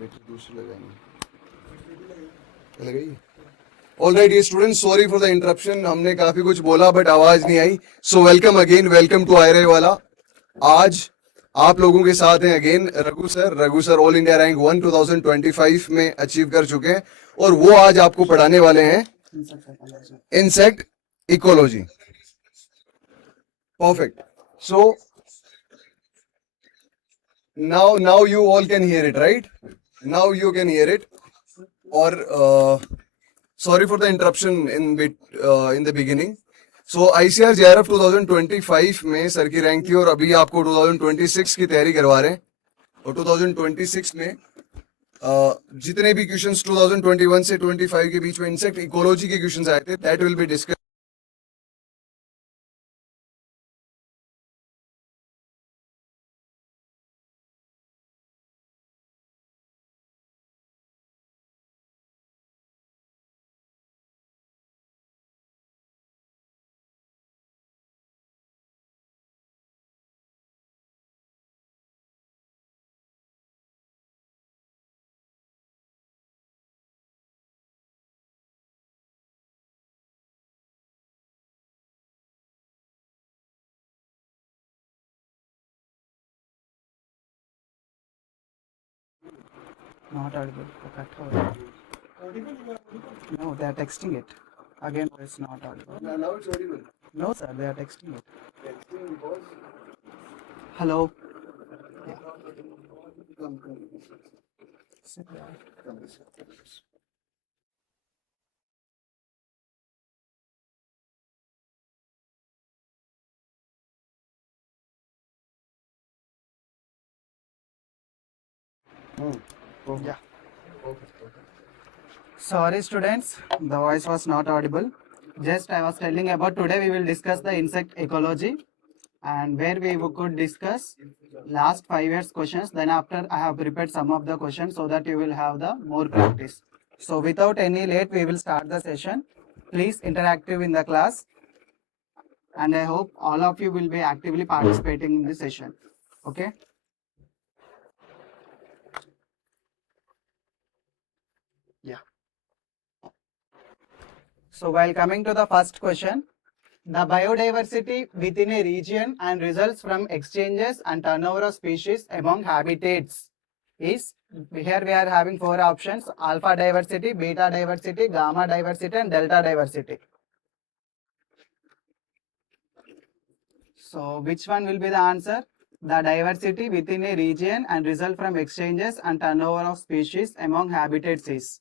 Battery दूसरी लगाएंगे लगाइए. Alright, dear students, sorry for the interruption. हमने काफी कुछ बोला बट आवाज नहीं आई. So welcome again, welcome to IRA वाला. आज आप लोगों के साथ हैं again Raghu sir all India rank 1 2025 में अचीव कर चुके हैं और वो आज आपको पढ़ाने वाले हैं insect ecology. Perfect. So now you all can hear it, right? Now you can hear it. Or sorry for the interruption in the beginning. So ICAR JRF 2025 में सर की रैंक थी और अभी आपको 2026 की तैयारी करवा रहे हैं. और 2026 में जितने भी क्वेश्चंस 2021 से 25 के बीच में इंसेक्ट इकोलॉजी के क्वेश्चंस आए थे, that will be discuss. Not audible. No, they are texting it. Again, it's not audible. Now it's audible. No, sir, they are texting it. Texting because Hello. come. Sit there. Yeah. Sorry, students, the voice was not audible. Just I was telling about today we will discuss the insect ecology and where we could discuss last 5 years questions. Then after I have prepared some of the questions so that you will have the more practice. So without any late, we will start the session. Please interactive in the class and I hope all of you will be actively participating in the session. Okay. So while coming to the first question, the biodiversity within a region and results from exchanges and turnover of species among habitats is, here we are having 4 options: alpha diversity, beta diversity, gamma diversity and delta diversity. So which one will be the answer? The diversity within a region and result from exchanges and turnover of species among habitats is.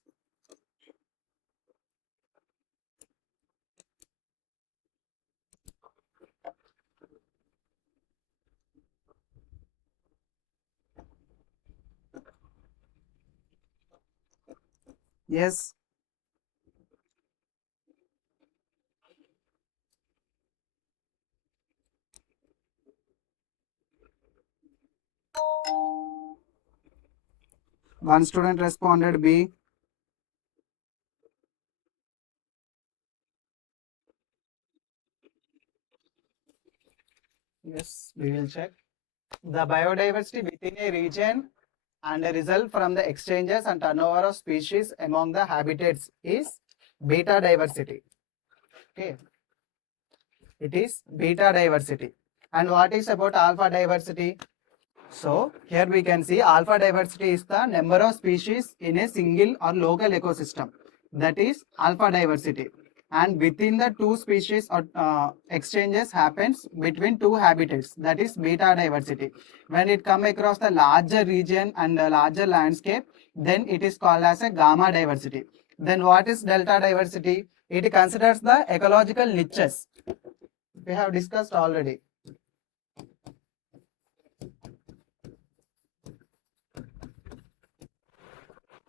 Yes. One student responded B. Yes, we will check. The biodiversity within a region and a result from the exchanges and turnover of species among the habitats is beta diversity. Okay. It is beta diversity. And what is about alpha diversity? So here we can see alpha diversity is the number of species in a single or local ecosystem. That is alpha diversity. And within the 2 species or exchanges happens between 2 habitats. That is beta diversity. When it come across the larger region and the larger landscape, then it is called as a gamma diversity. Then what is delta diversity? It considers the ecological niches. We have discussed already.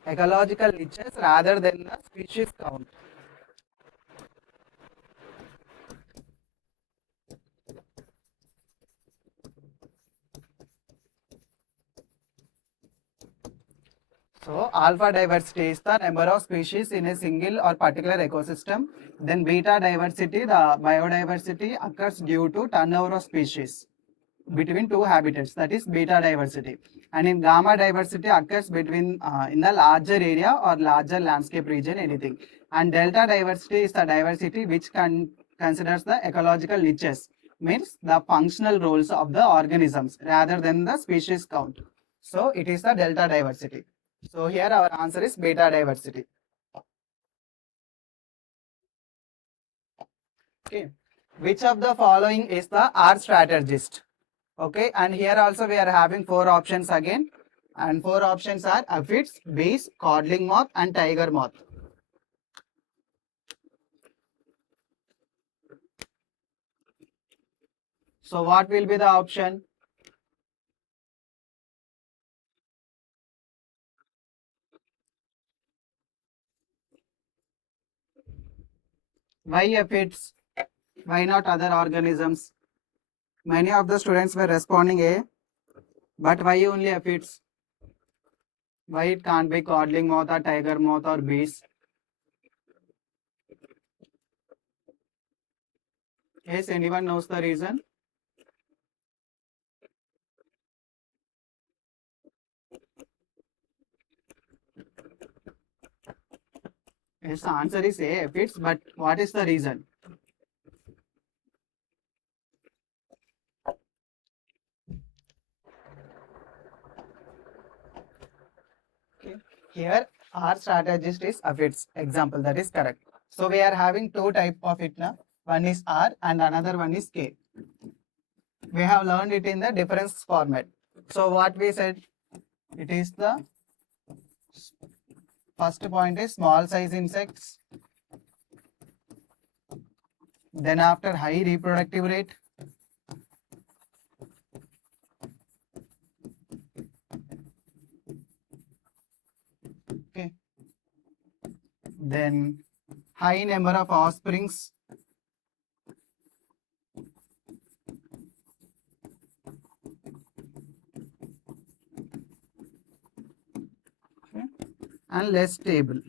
Ecological niches rather than the species count. So alpha diversity is the number of species in a single or particular ecosystem. Then beta diversity, the biodiversity occurs due to turnover of species between 2 habitats, that is beta diversity. And in gamma, diversity occurs between in the larger area or larger landscape region, anything. And delta diversity is the diversity which considers the ecological niches, means the functional roles of the organisms rather than the species count. So it is the delta diversity. So here our answer is beta diversity. Okay. Which of the following is the R strategist? Okay, and here also we are having 4 options again, and 4 options are aphids, bees, codling moth and tiger moth. So what will be the option? Why aphids? Why not other organisms? Many of the students were responding A, but why only aphids? Why it can't be codling moth or tiger moth or bees? Yes, anyone knows the reason? Yes, the answer is A, aphids, but what is the reason? Okay. Here, R strategist is aphids. Example, that is correct. So we are having 2 type of it now. One is R and another one is K. We have learned it in the difference format. So what we said, it is the first point is small size insects. Then after high reproductive rate. Okay. Then high number of offsprings. Okay. And less stable.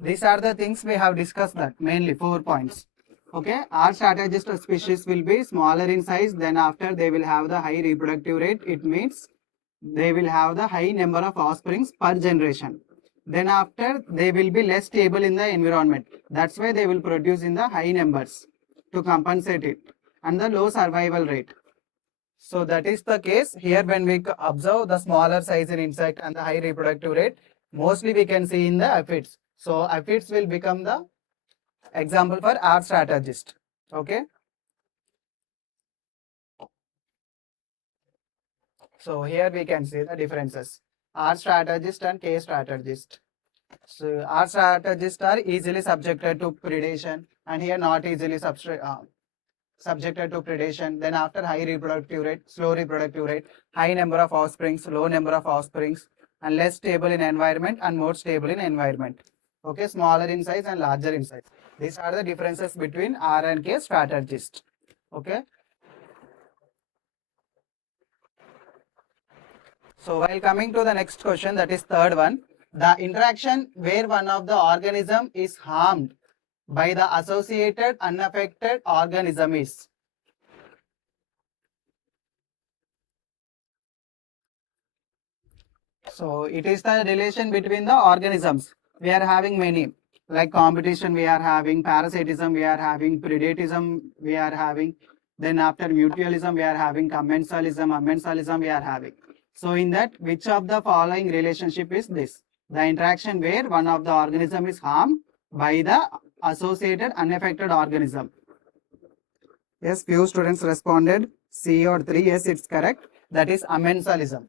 These are the things we have discussed, that mainly 4 points. Okay, R strategist species will be smaller in size, then after they will have the high reproductive rate. It means they will have the high number of offsprings per generation. Then after they will be less stable in the environment. That's why they will produce in the high numbers to compensate it, and the low survival rate. So that is the case here when we observe the smaller size in insect and the high reproductive rate. Mostly we can see in the aphids. So aphids will become the example for R strategist. Okay. So here we can see the differences. R strategist and K strategist. So R strategists are easily subjected to predation, and here not easily subjected to predation. Then after high reproductive rate, slow reproductive rate, high number of offsprings, low number of offsprings, and less stable in environment and more stable in environment. Okay, smaller in size and larger in size. These are the differences between R and K strategist. Okay. So while coming to the next question, that is third one, the interaction where one of the organism is harmed by the associated unaffected organism is. So it is the relation between the organisms. We are having many, like competition we are having, parasitism we are having, predatism we are having, then after mutualism we are having, commensalism we are having. So in that, which of the following relationship is this? The interaction where one of the organism is harmed by the associated unaffected organism. Yes, few students responded C or 3. Yes, it's correct. That is amensalism.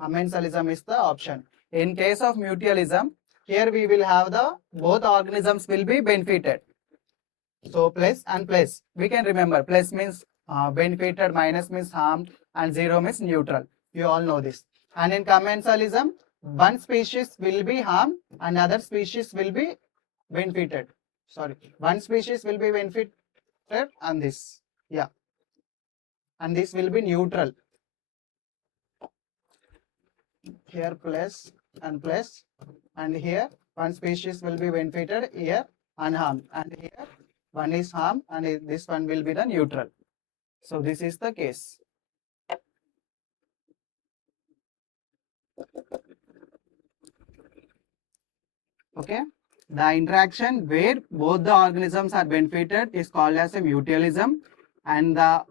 Amensalism is the option. In case of mutualism, here we will have the both organisms will be benefited. So plus and plus. We can remember plus means benefited, minus means harmed, and 0 means neutral. You all know this. And in commensalism, one species will be harmed and other species will be benefited. Sorry, one species will be benefited and this. Yeah. And this will be neutral. here plus and plus, and here one species will be benefited, here unharmed, and here one is harmed, and this one will be the neutral. So this is the case. Okay, the interaction where both the organisms are benefited is called as a mutualism, and the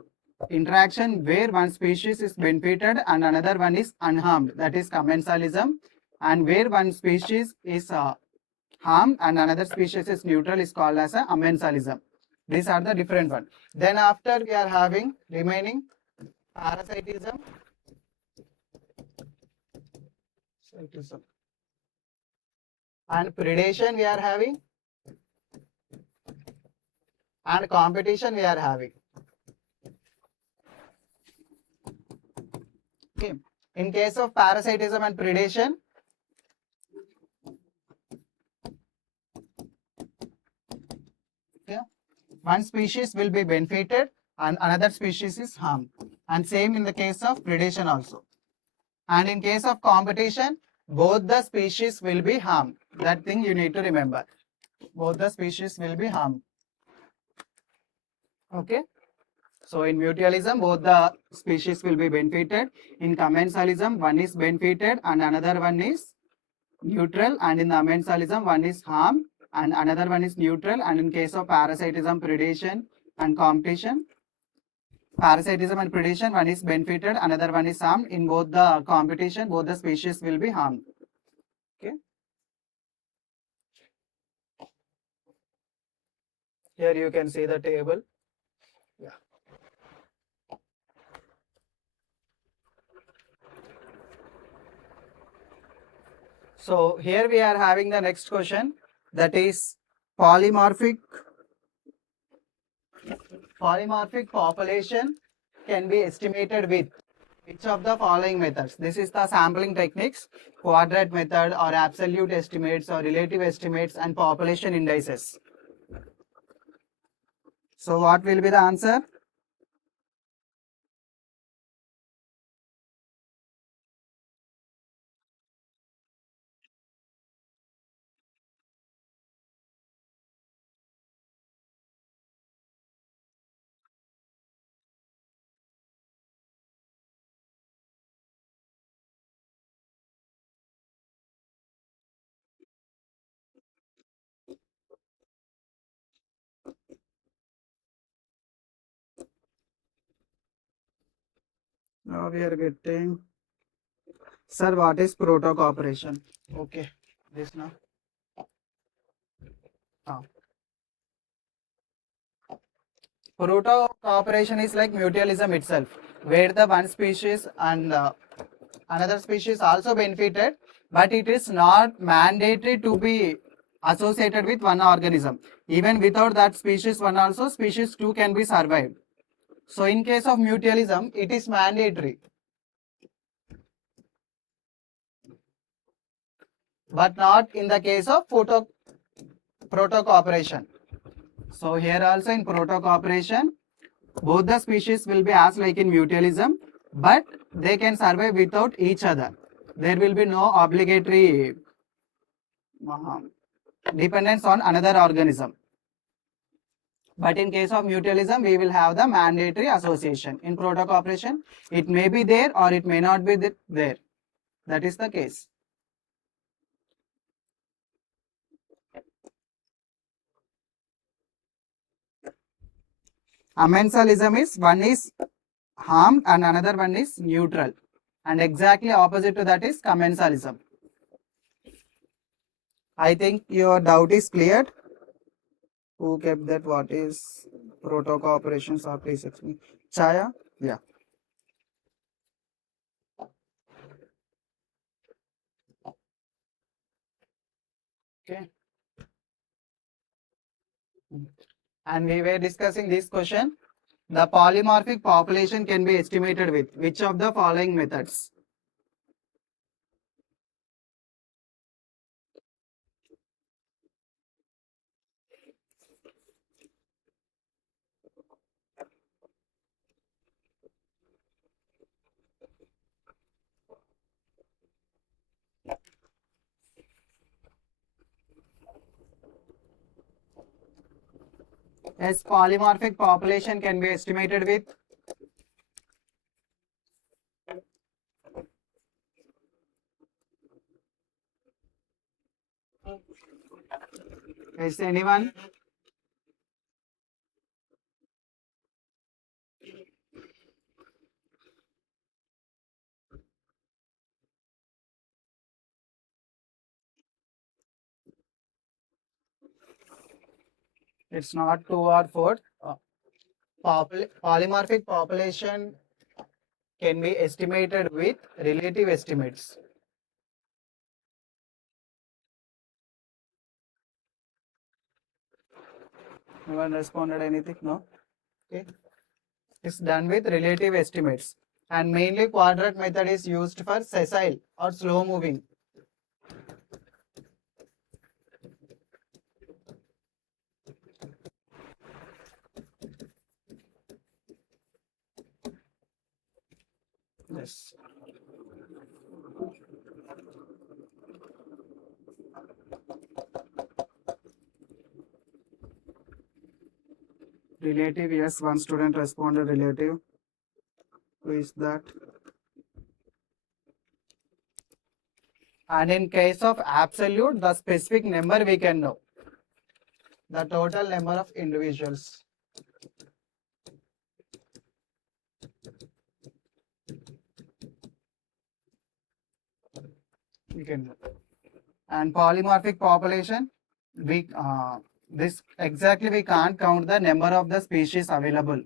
interaction where one species is benefited and another one is unharmed, that is commensalism, and where one species is harmed and another species is neutral is called as a amensalism. These are the different ones. Then after we are having remaining parasitism, and predation we are having, and competition we are having. Okay. In case of parasitism and predation, okay, one species will be benefited and another species is harmed, and same in the case of predation also. And in case of competition, both the species will be harmed. That thing you need to remember. Both the species will be harmed. Okay. So in mutualism, both the species will be benefited. In commensalism, one is benefited and another one is neutral. And in the amensalism, one is harmed and another one is neutral. And in case of parasitism, predation and competition, parasitism and predation, one is benefited, another one is harmed. In both the competition, both the species will be harmed. Okay. Here you can see the table. Yeah. So here we are having the next question, that is polymorphic population can be estimated with which of the following methods? This is the sampling techniques, quadrant method or absolute estimates or relative estimates and population indices. So what will be the answer? Now we are getting, sir, what is proto-cooperation? Okay, this now. Proto-cooperation is like mutualism itself, where the one species and another species also benefited, but it is not mandatory to be associated with one organism. Even without that species one also, species two can be survived. So in case of mutualism, it is mandatory. But not in the case of proto-cooperation. So here also in proto-cooperation, both the species will be as like in mutualism, but they can survive without each other. There will be no obligatory dependence on another organism. But in case of mutualism, we will have the mandatory association. In proto-cooperation, it may be there or it may not be there. That is the case. Amensalism is one is harmed and another one is neutral. And exactly opposite to that is commensalism. I think your doubt is cleared. Who kept that? What is proto-cooperation? So please explain. Chaya? Yeah. Okay. And we were discussing this question. The polymorphic population can be estimated with which of the following methods? Yes, polymorphic population can be estimated with is anyone? It's not 2 or 4. Polymorphic population can be estimated with relative estimates. No one responded anything? No? Okay. It's done with relative estimates. And mainly quadrant method is used for sessile or slow moving. Yes. Relative, yes, one student responded relative. Who is that? And in case of absolute, the specific number we can know. The total number of individuals. We can know. And polymorphic population, this exactly we can't count the number of the species available.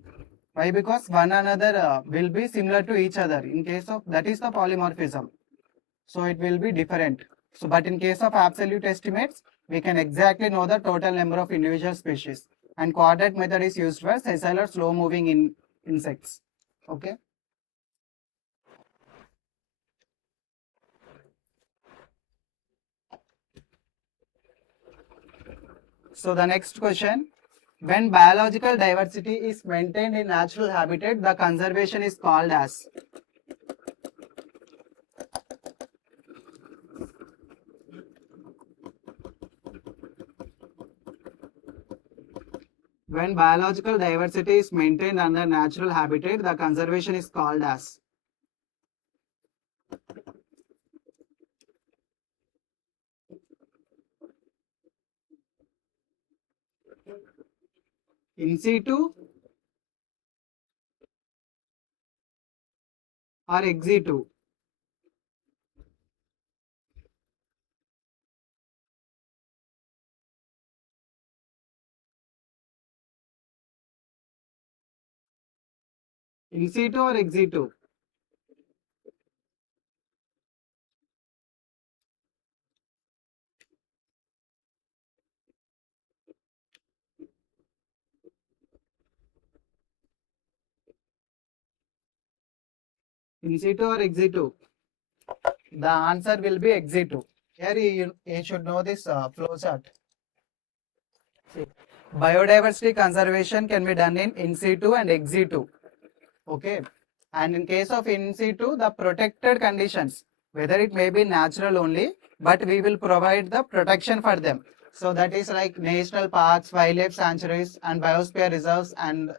Why? Because one another will be similar to each other. In case of that is the polymorphism. So it will be different. So but in case of absolute estimates, we can exactly know the total number of individual species. And quadrant method is used for sessile or slow moving insects. Okay. So the next question, when biological diversity is maintained in natural habitat, the conservation is called as. When biological diversity is maintained under natural habitat, the conservation is called as. In situ or ex situ? In situ or ex situ? In situ or ex situ? The answer will be ex situ. Here you should know this flow chart. See, biodiversity conservation can be done in situ and ex situ. Okay. And in case of in situ, the protected conditions, whether it may be natural only, but we will provide the protection for them. So that is like national parks, wildlife sanctuaries, and biosphere reserves, and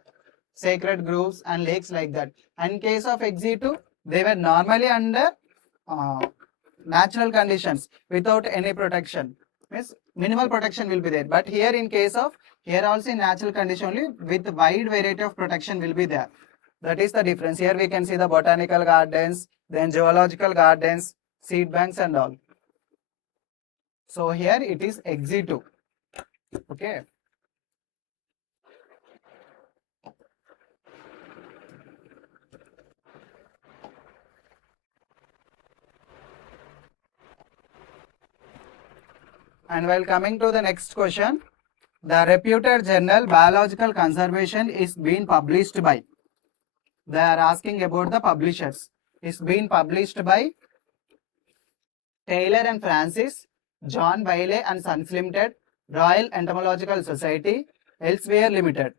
sacred groves and lakes like that. And in case of ex situ, they were normally under natural conditions without any protection. Means minimal protection will be there. But here in case of, here also in natural condition only with wide variety of protection will be there. That is the difference. Here we can see the botanical gardens, then zoological gardens, seed banks and all. So here it is ex situ. Okay. And while coming to the next question, the reputed journal Biological Conservation is being published by. They are asking about the publishers. It's been published by Taylor and Francis, John Bailey and Sons Limited, Royal Entomological Society, Elsewhere Limited.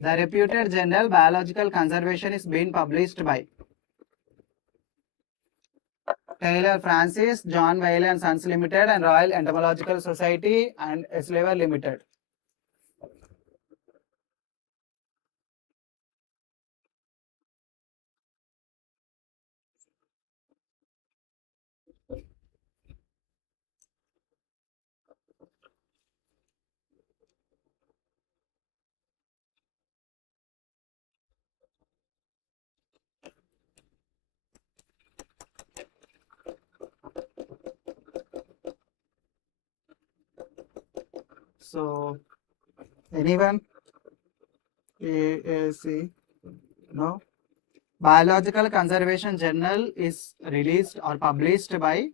The reputed journal Biological Conservation is being published by Taylor Francis, John Weil and Sons Limited, and Royal Entomological Society and Eslever Limited. So, anyone? AAC? No? Biological Conservation Journal is released or published by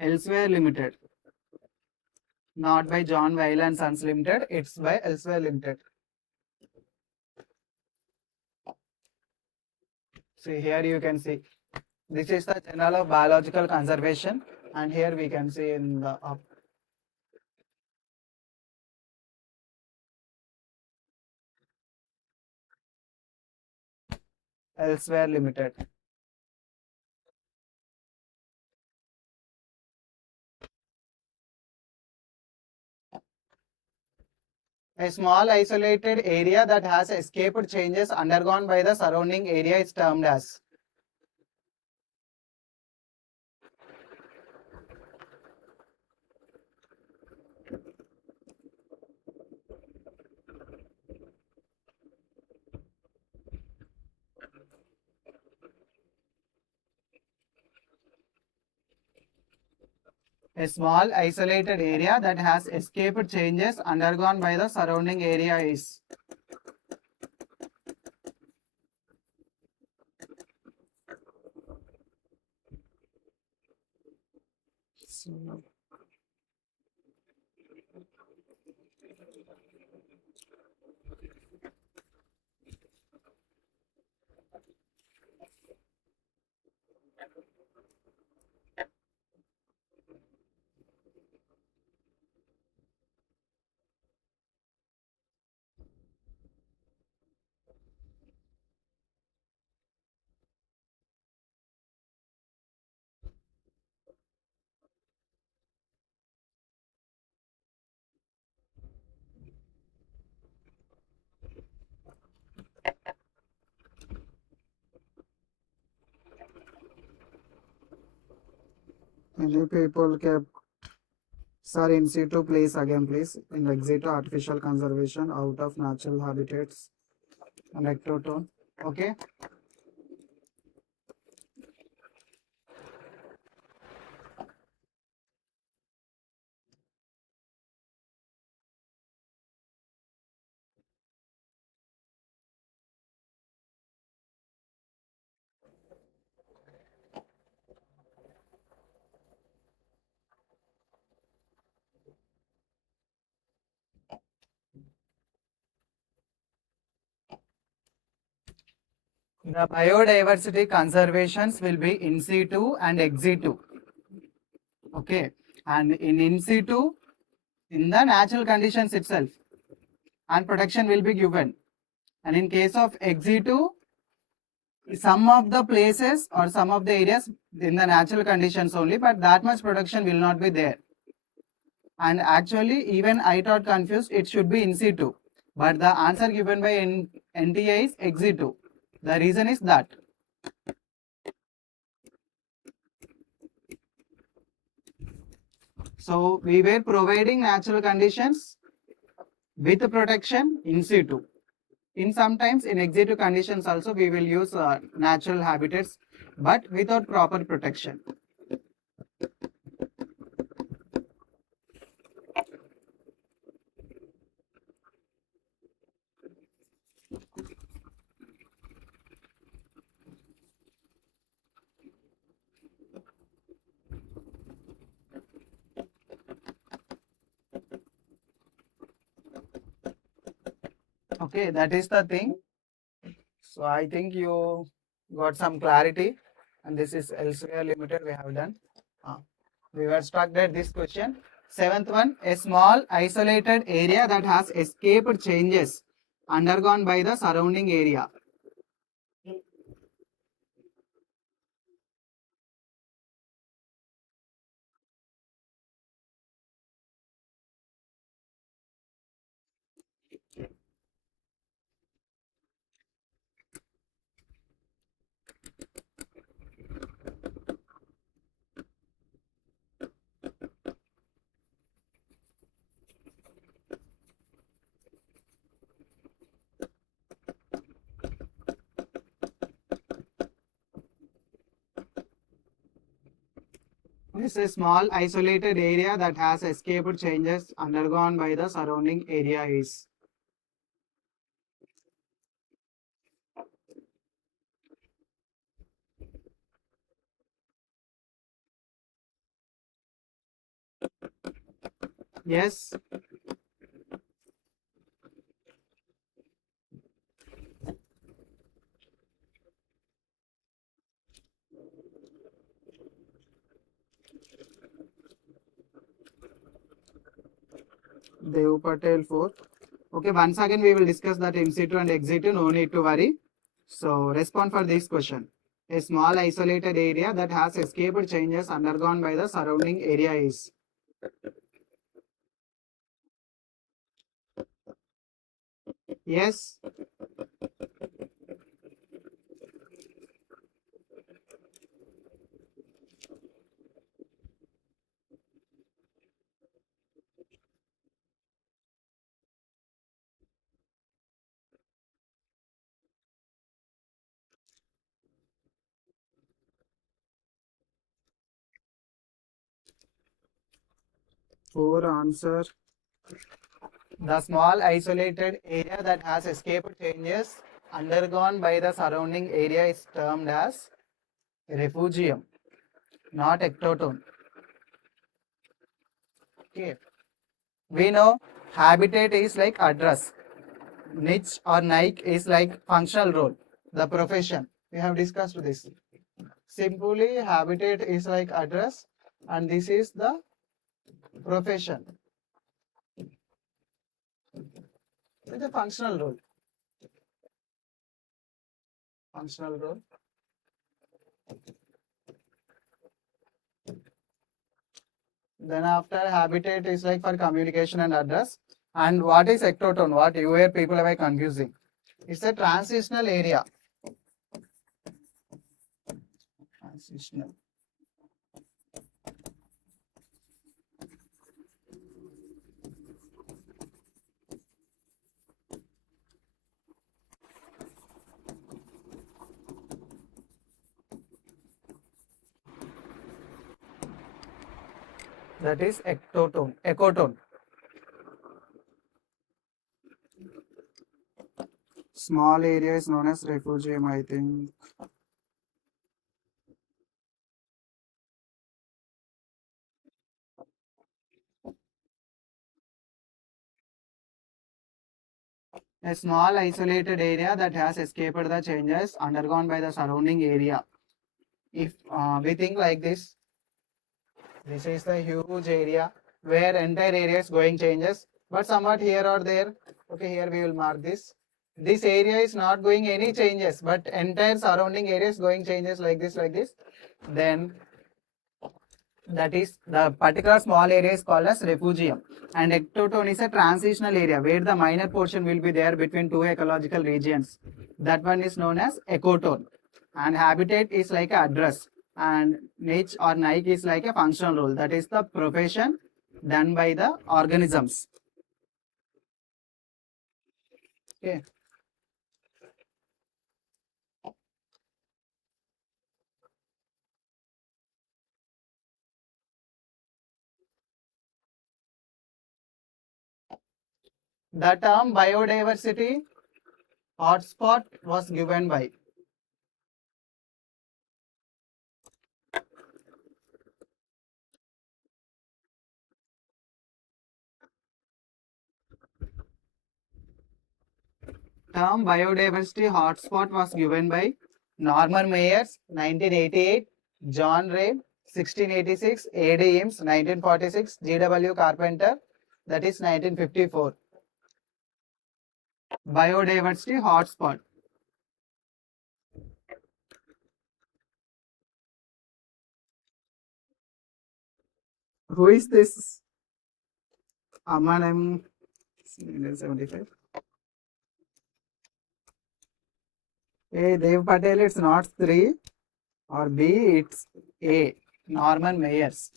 Elsewhere Limited. Not by John Weil and Sons Limited, it's by Elsewhere Limited. See, here you can see. This is the Journal of Biological Conservation, and here we can see in the up. Elsewhere Limited. A small isolated area that has escaped changes undergone by the surrounding area is termed as. A small isolated area that has escaped changes undergone by the surrounding area is. Many people kept. Sir, in situ, please again, please. In ex situ, artificial conservation out of natural habitats. Electrotone. Okay. The biodiversity conservations will be in situ and ex situ. Okay. And in situ, in the natural conditions itself, and protection will be given. And in case of ex situ, some of the places or some of the areas in the natural conditions only, but that much protection will not be there. And actually, even I thought confused, it should be in situ. But the answer given by NTA is ex situ. The reason is that. So, we were providing natural conditions with protection in situ. In sometimes in ex situ conditions also we will use natural habitats, but without proper protection. Okay, that is the thing. So I think you got some clarity, and this is Elsewhere Limited we have done. We were stuck at this question. Seventh one, a small isolated area that has escaped changes undergone by the surrounding area. It's a small isolated area that has escaped changes undergone by the surrounding area is. Yes. Dev Patel 4. Okay, once again we will discuss that MC2 and XC2, no need to worry. So respond for this question. A small isolated area that has escaped changes undergone by the surrounding area is. Yes. Poor answer. The small isolated area that has escaped changes undergone by the surrounding area is termed as refugium, not ectoton. Okay. We know habitat is like address, niche or Nike is like functional role, the profession. We have discussed this. Simply, habitat is like address, and this is the profession with a functional role. Functional role. Then after habitat is like for communication and address. And what is ectoton? What you where people are confusing? It's a transitional area. Transitional. That is ectoton. Ecoton. Small area is known as refugium, I think. A small isolated area that has escaped the changes undergone by the surrounding area. If we think like this is the huge area where entire area is going changes, but somewhat here or there. Okay, here we will mark this. This area is not going any changes, but entire surrounding area is going changes like this, Then that is the particular small area is called as refugium. And ectoton is a transitional area where the minor portion will be there between two ecological regions. That one is known as ecoton. And habitat is like an address. And niche or Nike is like a functional role. That is the profession done by the organisms. Okay. The term biodiversity hotspot was given by. Term biodiversity hotspot was given by Norman Mayers 1988, John Ray 1686, A.D. Eames 1946, G.W. Carpenter that is 1954. Biodiversity hotspot. Who is this? Aman M. 75. A. Dev Patel, it's not 3 or B, it's A. Norman Mayers.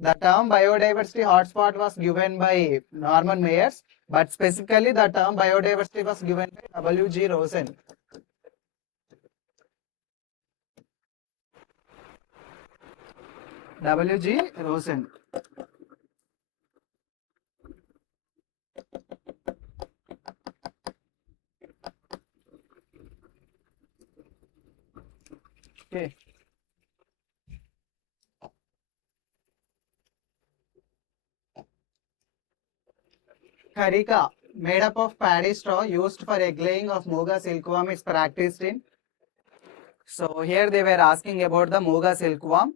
The term biodiversity hotspot was given by Norman Mayers, but specifically the term biodiversity was given by W.G. Rosen. W.G. Rosen. Okay. Carica, made up of paddy straw used for egg laying of Muga silkworm, is practiced in. So here they were asking about the Muga silkworm.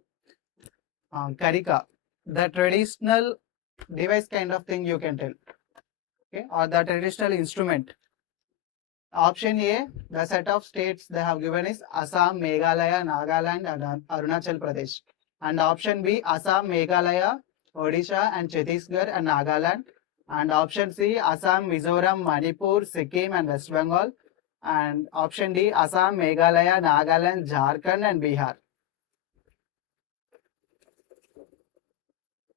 Carica, the traditional device kind of thing you can tell. Okay, or the traditional instrument. Option A, the set of states they have given is Assam, Meghalaya, Nagaland and Arunachal Pradesh. And option B, Assam, Meghalaya, Odisha and Chhattisgarh and Nagaland. And option C, Assam, Mizoram, Manipur, Sikkim and West Bengal. And option D, Assam, Meghalaya, Nagaland, Jharkhand and Bihar.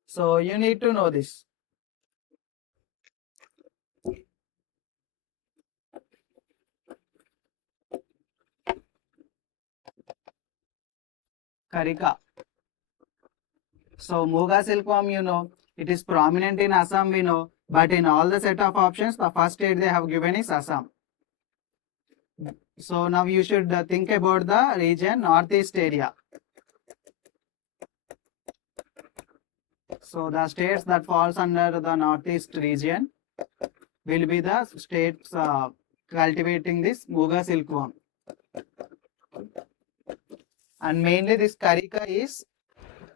So you need to know this. Carica. So Muga silkworm, you know, it is prominent in Assam, we know, but in all the set of options, the first state they have given is Assam. So now you should think about the region northeast area. So the states that falls under the northeast region will be the states cultivating this Muga silkworm. And mainly this Carica is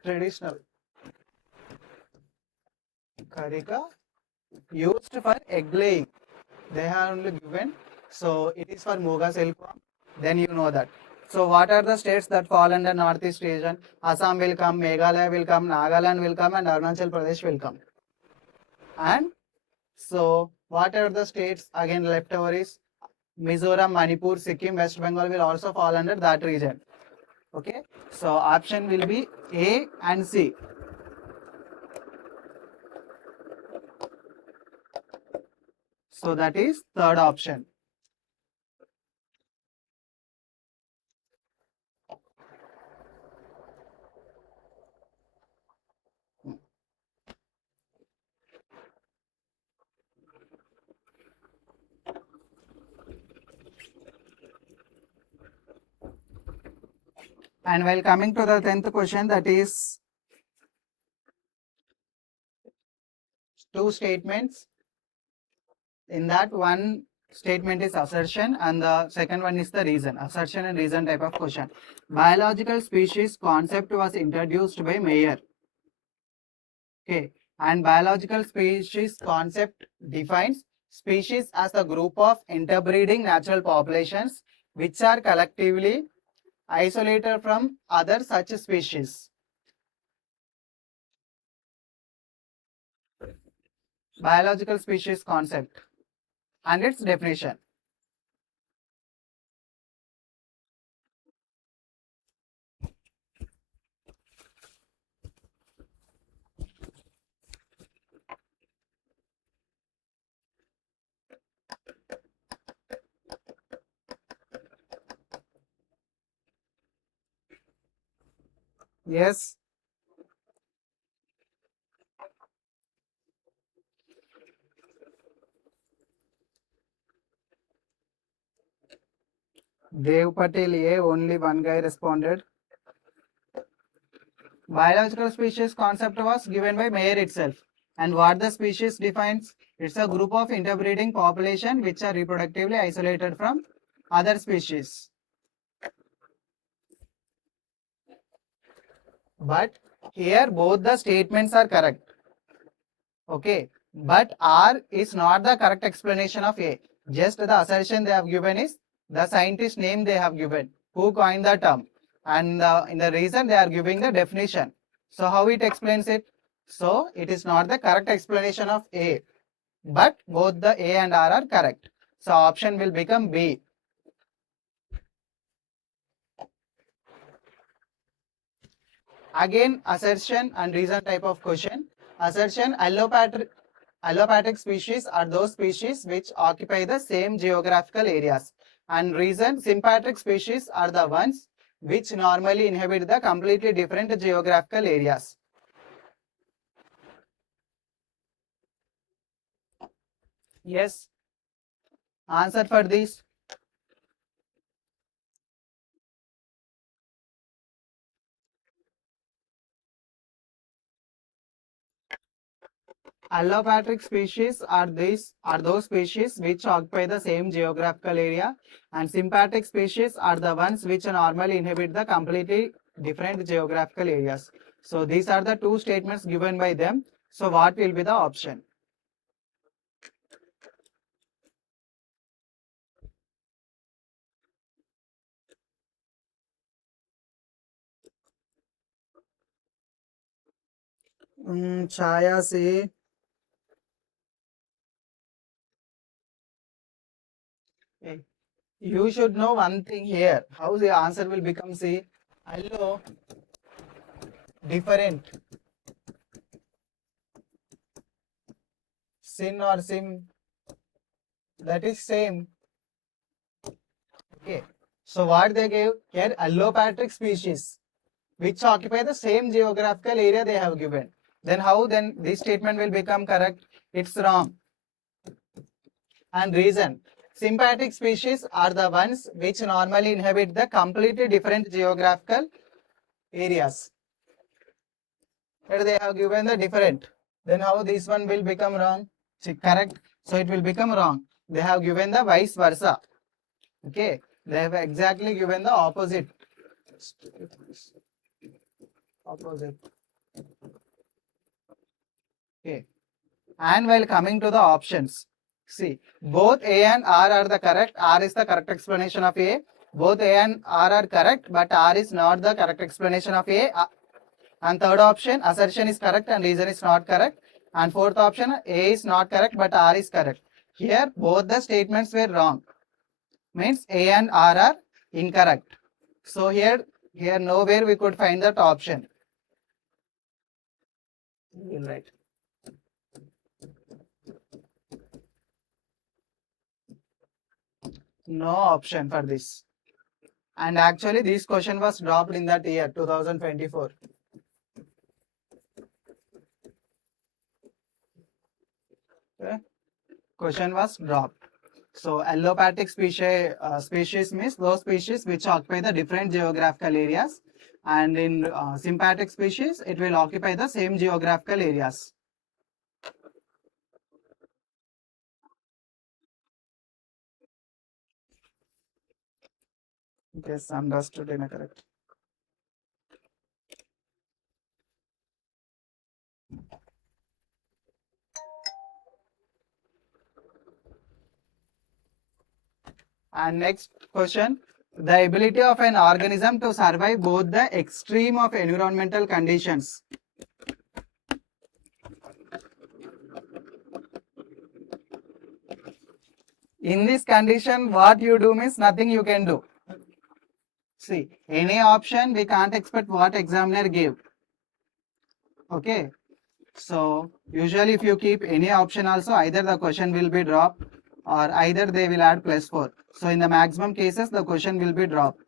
traditional. Carica used for egg laying. They have only given. So it is for Muga silkworm. Then you know that. So what are the states that fall under northeast region? Assam will come, Meghalaya will come, Nagaland will come and Arunachal Pradesh will come. And so what are the states again left over is Mizoram, Manipur, Sikkim, West Bengal will also fall under that region. Okay. So option will be A and C. So that is third option. And while coming to the 10th question, that is two statements. In that, one statement is assertion and the second one is the reason. Assertion and reason type of question. Biological species concept was introduced by Mayer. Okay. And biological species concept defines species as a group of interbreeding natural populations which are collectively isolated from other such species. Biological species concept and its definition. Yes. Dev Patel, A, only one guy responded. Biological species concept was given by Mayer itself. And what the species defines? It's a group of interbreeding population which are reproductively isolated from other species. But here both the statements are correct. Okay. But R is not the correct explanation of A. Just the assertion they have given is the scientist name they have given, who coined the term. And in the reason they are giving the definition. So how it explains it? So it is not the correct explanation of A. But both the A and R are correct. So option will become B. Again, assertion and reason type of question. Assertion, allopathic species are those species which occupy the same geographical areas. And reason, sympatric species are the ones which normally inhabit the completely different geographical areas. Yes. Answer for this. Allopatric species are those species which occupy the same geographical area, and sympatric species are the ones which normally inhabit the completely different geographical areas. So these are the two statements given by them. So what will be the option? Chaya, see. You should know one thing here. How the answer will become, see, allo, different, sin or sim, that is same. Okay. So what they gave here, allopatric species, which occupy the same geographical area they have given. Then how then this statement will become correct? It's wrong. And reason, sympatric species are the ones which normally inhabit the completely different geographical areas. Here they have given the different. Then how this one will become wrong? See, correct. So it will become wrong. They have given the vice versa. Okay. They have exactly given the opposite. Opposite. Okay. And while coming to the options, see, both A and R are the correct. R is the correct explanation of A. Both A and R are correct, but R is not the correct explanation of A. And third option, assertion is correct and reason is not correct. And fourth option, A is not correct, but R is correct. Here, both the statements were wrong. Means A and R are incorrect. So here nowhere we could find that option. Right. No option for this. And actually this question was dropped in that year 2024. Okay. Question was dropped. So allopathic species means those species which occupy the different geographical areas, and in sympatric species it will occupy the same geographical areas. Yes, understood incorrect. And next question, the ability of an organism to survive both the extreme of environmental conditions. In this condition, what you do means nothing you can do. See, any option we can't expect what examiner gave. Okay. So usually if you keep any option also, either the question will be dropped or either they will add +4. So in the maximum cases, the question will be dropped.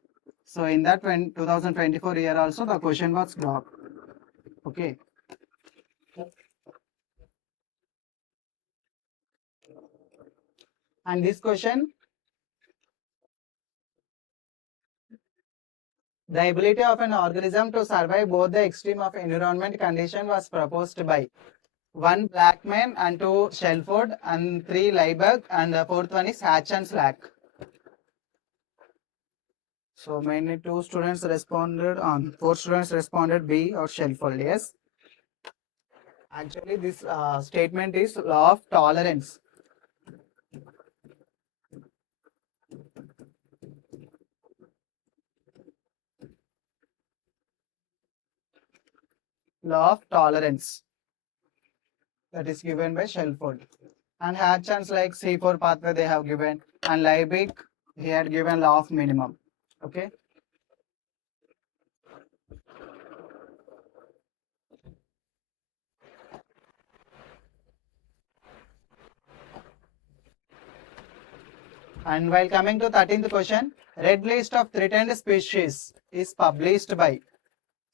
So in that 2024 year also, the question was dropped. Okay. And this question, the ability of an organism to survive both the extreme of environment condition was proposed by 1 Blackman and 2 Shelford and 3 Liebig, and the fourth one is Hatch and Slack. So mainly 2 students responded on 4 students responded B or Shelford. Yes. Actually, this statement is law of tolerance. Law of tolerance. That is given by Shelford. And Hatch and Slack C4 pathway they have given. And Liebig, he had given law of minimum. Okay. And while coming to 13th question, red list of threatened species. is published by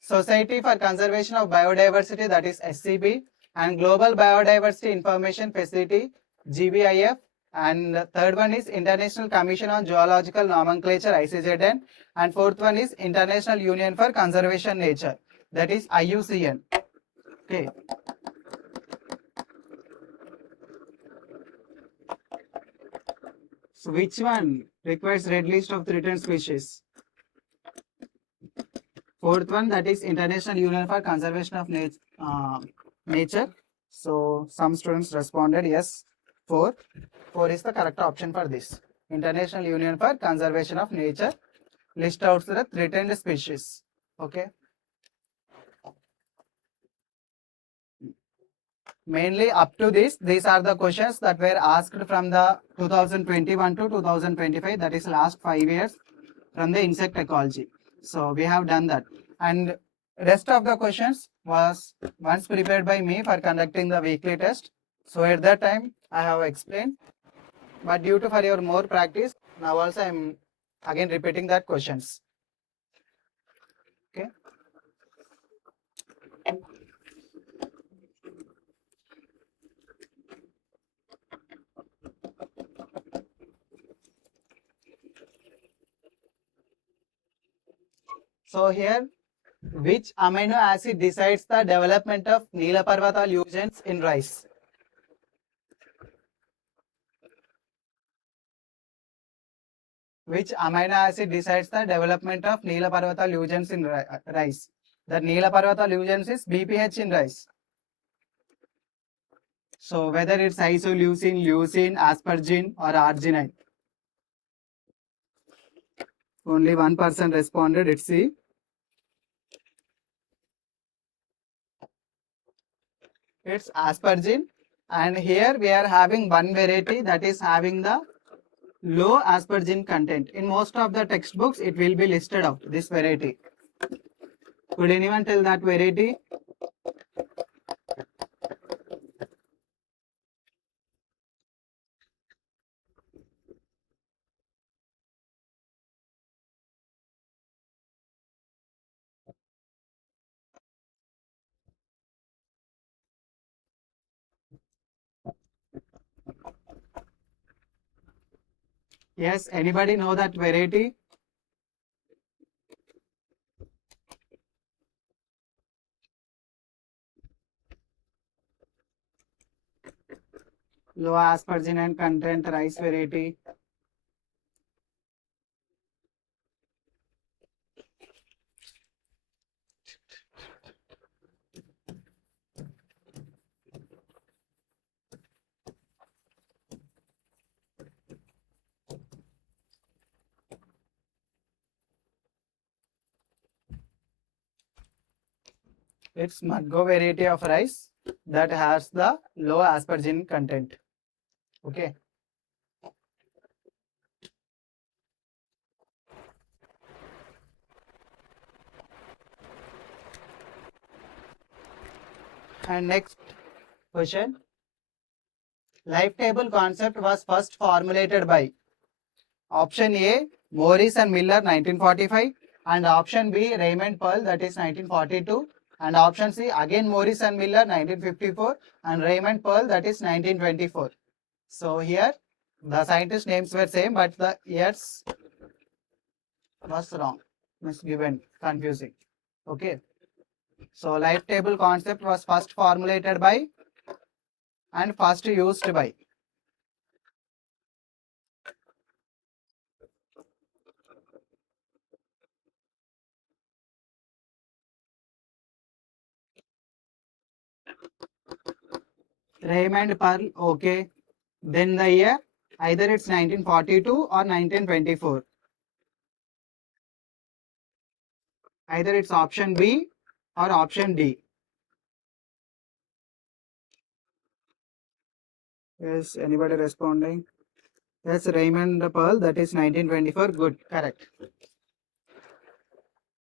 Society for Conservation of Biodiversity, that is SCB, and Global Biodiversity Information Facility, GBIF, and the third one is International Commission on Zoological Nomenclature, ICZN, and fourth one is International Union for Conservation Nature, that is IUCN. Okay. So which one requires red list of threatened species? Fourth one, that is International Union for Conservation of Nature. So some students responded yes, 4. 4 is the correct option for this. International Union for Conservation of Nature list out the threatened species. Okay. Mainly up to this, these are the questions that were asked from the 2021 to 2025, that is last 5 years from the insect ecology. So we have done that, and rest of the questions was once prepared by me for conducting the weekly test. So at that time I have explained, but due to for your more practice, now also I am again repeating that questions. Okay. So here, which amino acid decides the development of Neelaparvata lesions in rice? Which amino acid decides the development of Neelaparvata lesions in rice? The Neelaparvata lesions is BPH in rice. So whether it's isoleucine, leucine, aspergine or arginine. Only one person responded, it's C. It's aspergine, and here we are having one variety that is having the low aspergine content. In most of the textbooks it will be listed out this variety. Could anyone tell that variety? Yes, anybody know that variety? Low aspergine content rice variety. It's Mudgo variety of rice that has the low aspergine content. Okay. And next question. Life table concept was first formulated by option A, Morris and Miller 1945, and option B, Raymond Pearl, that is 1942, and option C, again Morris and Miller 1954, and Raymond Pearl, that is 1924. So here the scientist names were same, but the years was wrong, misgiven, confusing. Okay. So life table concept was first formulated by and first used by. Raymond Pearl, okay. Then the year, either it's 1942 or 1924. Either it's option B or option D. Yes, anybody responding? Yes, Raymond Pearl, that is 1924. Good, correct.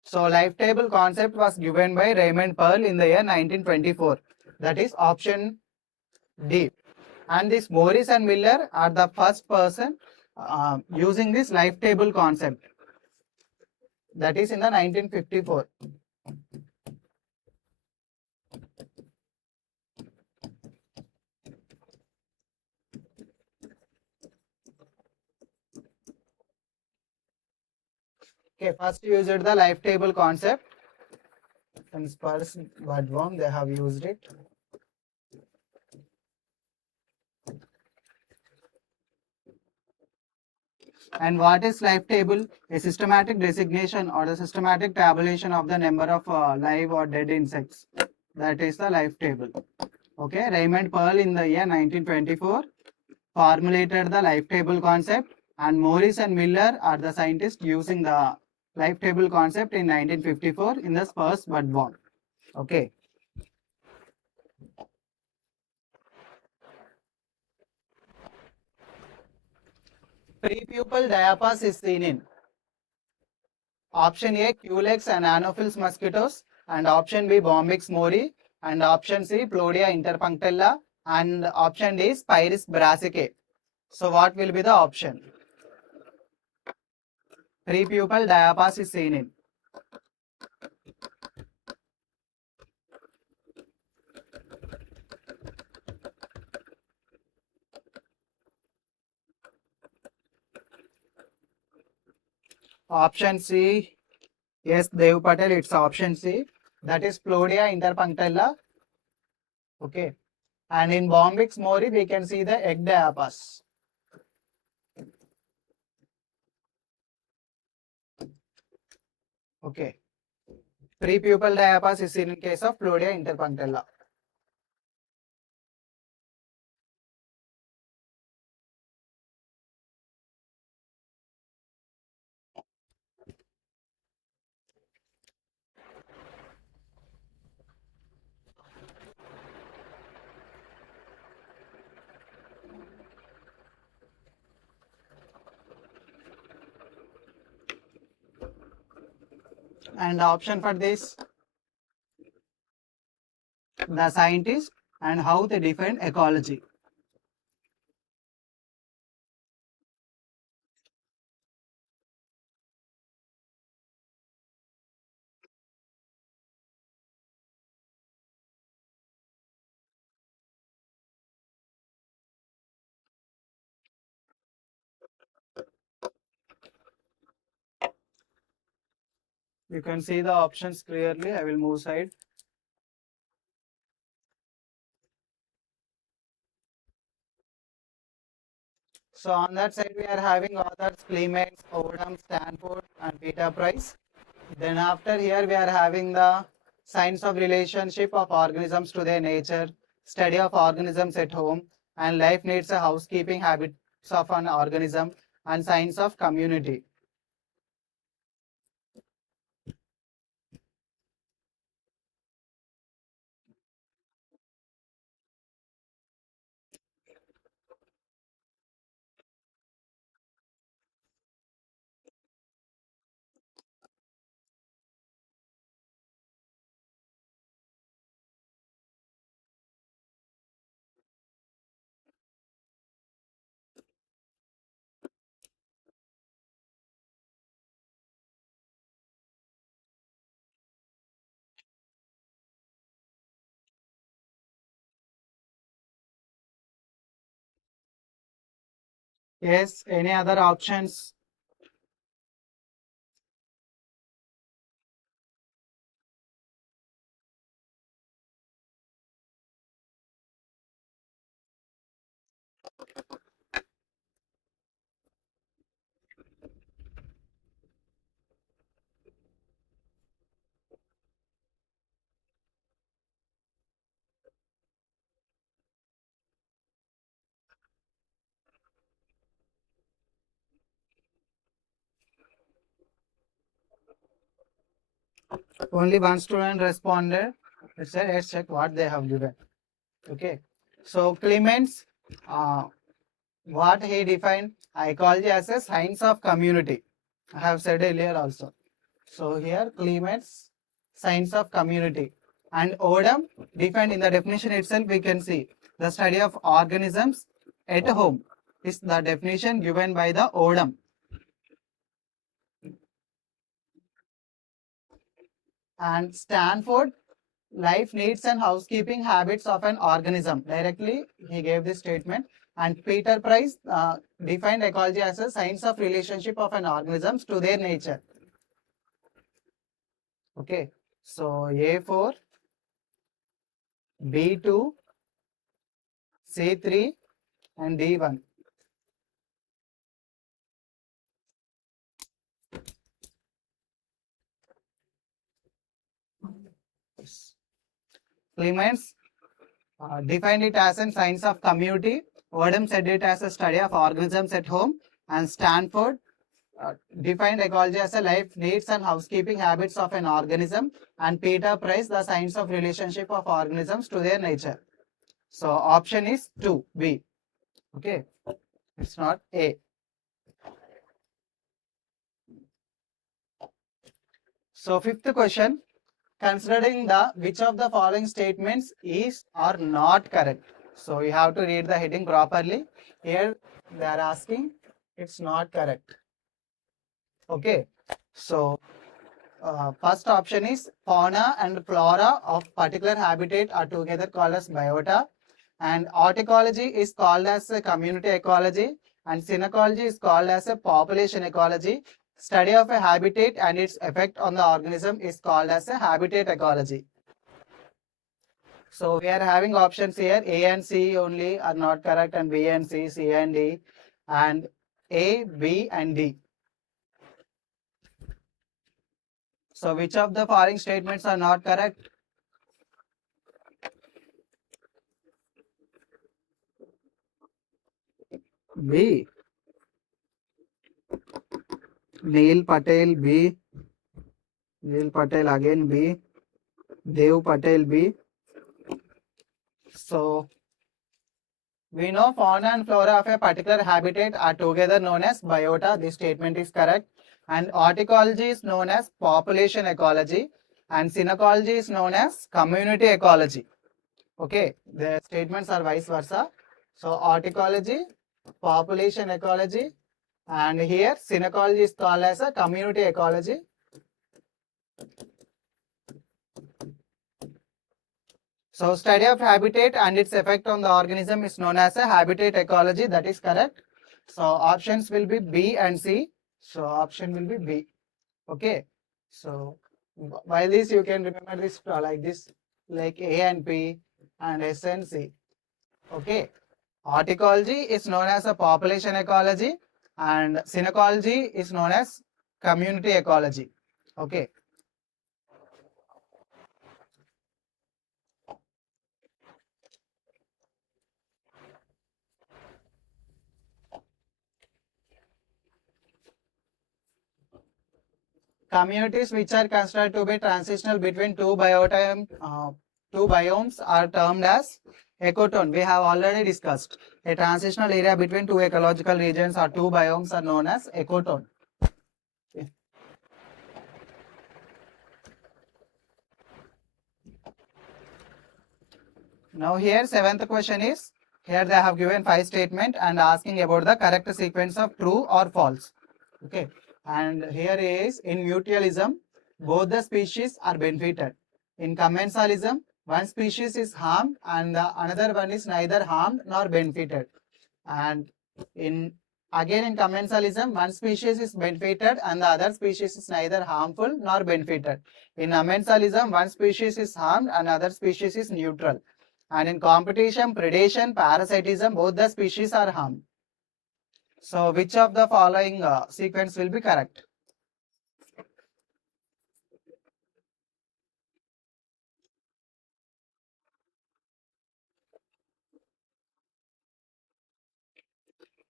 So life table concept was given by Raymond Pearl in the year 1924. That is option D. And this Morris and Miller are the first person using this life table concept. That is in the 1954. Okay, first used the life table concept. And spurs budworm, they have used it. And what is life table? A systematic designation or the systematic tabulation of the number of live or dead insects. That is the life table. Okay, Raymond Pearl in the year 1924 formulated the life table concept, and Morris and Miller are the scientists using the life table concept in 1954 in the spurs budworm. Okay. Prepupal diapause is seen in option A, Culex and Anopheles mosquitoes, and option B, Bombyx mori, and option C, Plodia interpunctella, and option D, Spirus brassicae. So what will be the option? Prepupal diapause is seen in option C. Yes, Dev Patel, it's option C. That is Plodia interpunctella. Okay. And in Bombyx mori, we can see the egg diapause. Okay. Prepupal diapause is seen in case of Plodia interpunctella. And option for this, the scientists and how they define ecology. You can see the options clearly. I will move side. So on that side, we are having authors Clements, Odom, Stanford, and Peter Price. Then after here, we are having the science of relationship of organisms to their nature, study of organisms at home, and life needs a housekeeping habits of an organism, and science of community. Yes, any other options? Only one student responded. Let's check what they have given. Okay. So Clements, what he defined ecology as a science of community. I have said earlier also. So here Clements, science of community. And Odom defined in the definition itself, we can see the study of organisms at home is the definition given by the Odom. And Stanford, life needs and housekeeping habits of an organism. Directly, he gave this statement. And Peter Price defined ecology as a science of relationship of an organisms to their nature. Okay, so A4, B2, C3, and D1. Clements defined it as a science of community. Odom said it as a study of organisms at home. And Stanford defined ecology as a life needs and housekeeping habits of an organism. And Peter Price, the science of relationship of organisms to their nature. So option is 2, B. Okay, it's not A. So fifth question, considering the which of the following statements is or not correct. So you have to read the heading properly. Here they are asking it's not correct. Okay, so first option is fauna and flora of particular habitat are together called as biota, and horticology is called as a community ecology, and synecology is called as a population ecology. Study of a habitat and its effect on the organism is called as a habitat ecology. So we are having options here. A and C only are not correct, and B and C, C and D, and A, B and D. So which of the following statements are not correct? B. Neil Patel, B. Neil Patel again, B. Dev Patel, B. So we know fauna and flora of a particular habitat are together known as biota. This statement is correct. And horticology is known as population ecology, and synecology is known as community ecology. Okay, the statements are vice versa. So horticology, population ecology, and here synecology is called as a community ecology. So study of habitat and its effect on the organism is known as a habitat ecology. That is correct. So options will be B and C. So option will be B. Okay. So by this you can remember this like this, like A and P and S and C. Okay. Horticology is known as a population ecology, and synecology is known as community ecology. Okay. Communities which are considered to be transitional between two biomes are termed as ecotone. We have already discussed. A transitional area between two ecological regions or two biomes are known as ecotone. Now here seventh question is, here they have given 5 statements and asking about the correct sequence of true or false. Okay, and here is in mutualism, both the species are benefited. In commensalism, one species is harmed and the another one is neither harmed nor benefited. And in commensalism, one species is benefited and the other species is neither harmful nor benefited. In amensalism, one species is harmed and other species is neutral. And in competition, predation, parasitism, both the species are harmed. So which of the following sequence will be correct?